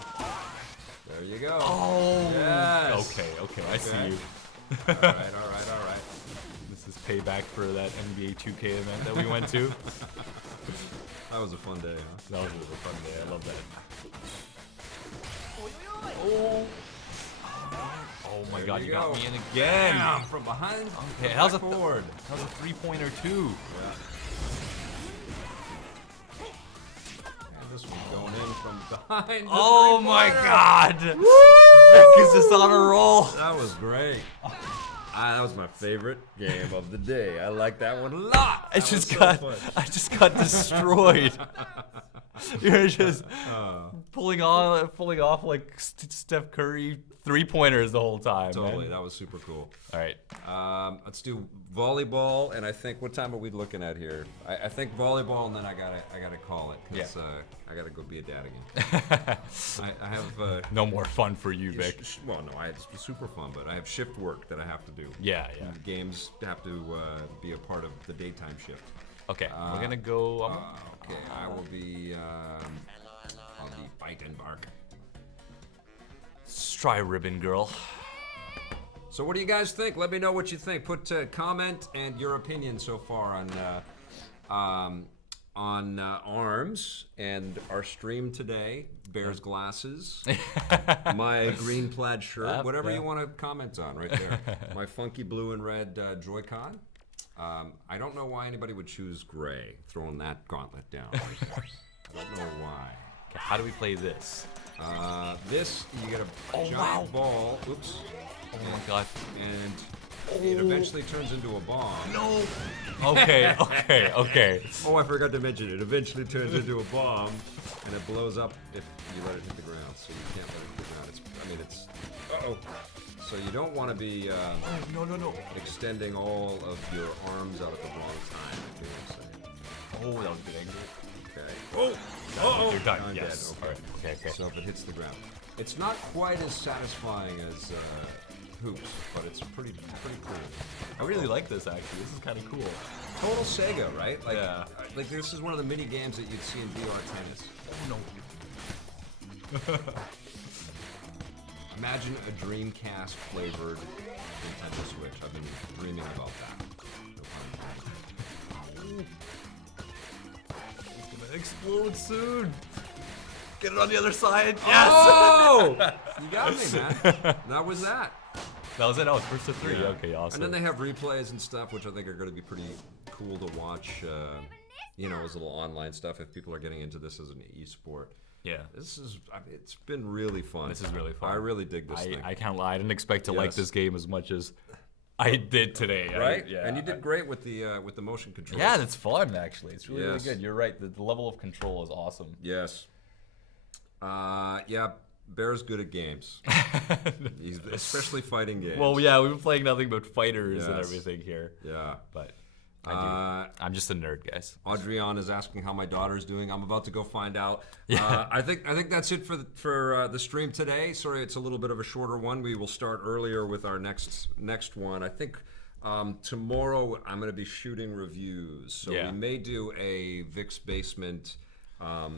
There you go. Oh. Yes. Okay. I see you. All right. This is payback for that NBA 2K event that we went to. That was a fun day, huh? That was a really fun day. I love that. Oh my God! You got me in again. Bam, from behind. Okay, how's a forward? How's a 3-pointer too? Yeah. And this one's going in from behind. Oh my God! Vic is just on a roll. That was great. That was my favorite game of the day. I like that one a lot. I just got destroyed. You're just pulling off like Steph Curry 3-pointers the whole time. Totally, man. that was super cool. All right. Let's do volleyball, and I think what time are we looking at here? I think volleyball, and then I gotta call it because I gotta go be a dad again. I have no more fun for you, Vic. Well, no, it's super fun, but I have shift work that I have to do. Yeah. And the games have to be a part of the daytime shift. Okay, we're gonna go. Okay, I will be on the Vic and Behr. Try ribbon girl. So what do you guys think? Let me know what you think. Put comment and your opinion so far on arms and our stream today. Behr's glasses, my green plaid shirt, whatever you want to comment on right there. My funky blue and red Joy-Con. I don't know why anybody would choose gray, throwing that gauntlet down. I don't know why. Okay, how do we play this? This, you get a giant ball. Oops. Oh my God. And it eventually turns into a bomb. No. Okay. Oh, I forgot to mention it. Eventually turns into a bomb, and it blows up if you let it hit the ground. So you can't let it hit the ground. It's. Uh-oh. So you don't want to be no. extending all of your arms out at the wrong time. You know what I'm saying? Oh, that was a good angle. Okay. Oh, you're done. I'm Yes. dead. All right. Okay. So if it hits the ground, it's not quite as satisfying as hoops, but it's pretty cool. I really like this actually. This is kind of cool. Total Sega, right? Like, Yeah. Like this is one of the mini games that you'd see in VR tennis. Oh no. Imagine a Dreamcast flavored Nintendo Switch. I've been dreaming about that. It's gonna explode soon. Get it on the other side. Yes. Oh! You got me, man. That was that. That was it. Oh, it's first to 3. Yeah. Okay, awesome. And then they have replays and stuff, which I think are going to be pretty cool to watch. You know, as a little online stuff if people are getting into this as an e-sport. Yeah. It's been really fun. This is really fun. I really dig this thing. I can't lie. I didn't expect to like this game as much as I did today. Right? Yeah. And you did great with the motion control. Yeah, that's fun actually. It's really, Yes. really good. You're right. The level of control is awesome. Yes. Yeah, Behr's good at games. He's especially fighting games. Well, yeah, we've been playing nothing but fighters and Yes. everything here. Yeah. But I'm just a nerd, guys. Adrian is asking how my daughter's doing. I'm about to go find out. I think that's it for the stream today. Sorry, it's a little bit of a shorter one. We will start earlier with our next one. I think tomorrow I'm going to be shooting reviews, so we may do a Vic's Basement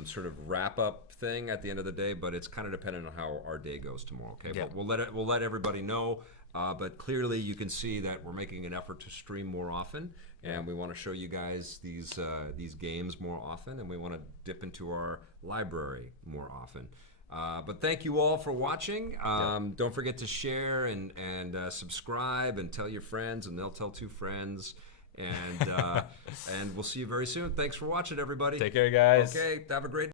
sort of wrap up thing at the end of the day, but it's kind of dependent on how our day goes tomorrow. Okay, but we'll let everybody know. But clearly, you can see that we're making an effort to stream more often, and we want to show you guys these games more often, and we want to dip into our library more often. But thank you all for watching. Don't forget to share and subscribe and tell your friends, and they'll tell 2 friends. And and we'll see you very soon. Thanks for watching, everybody. Take care, guys. Okay, have a great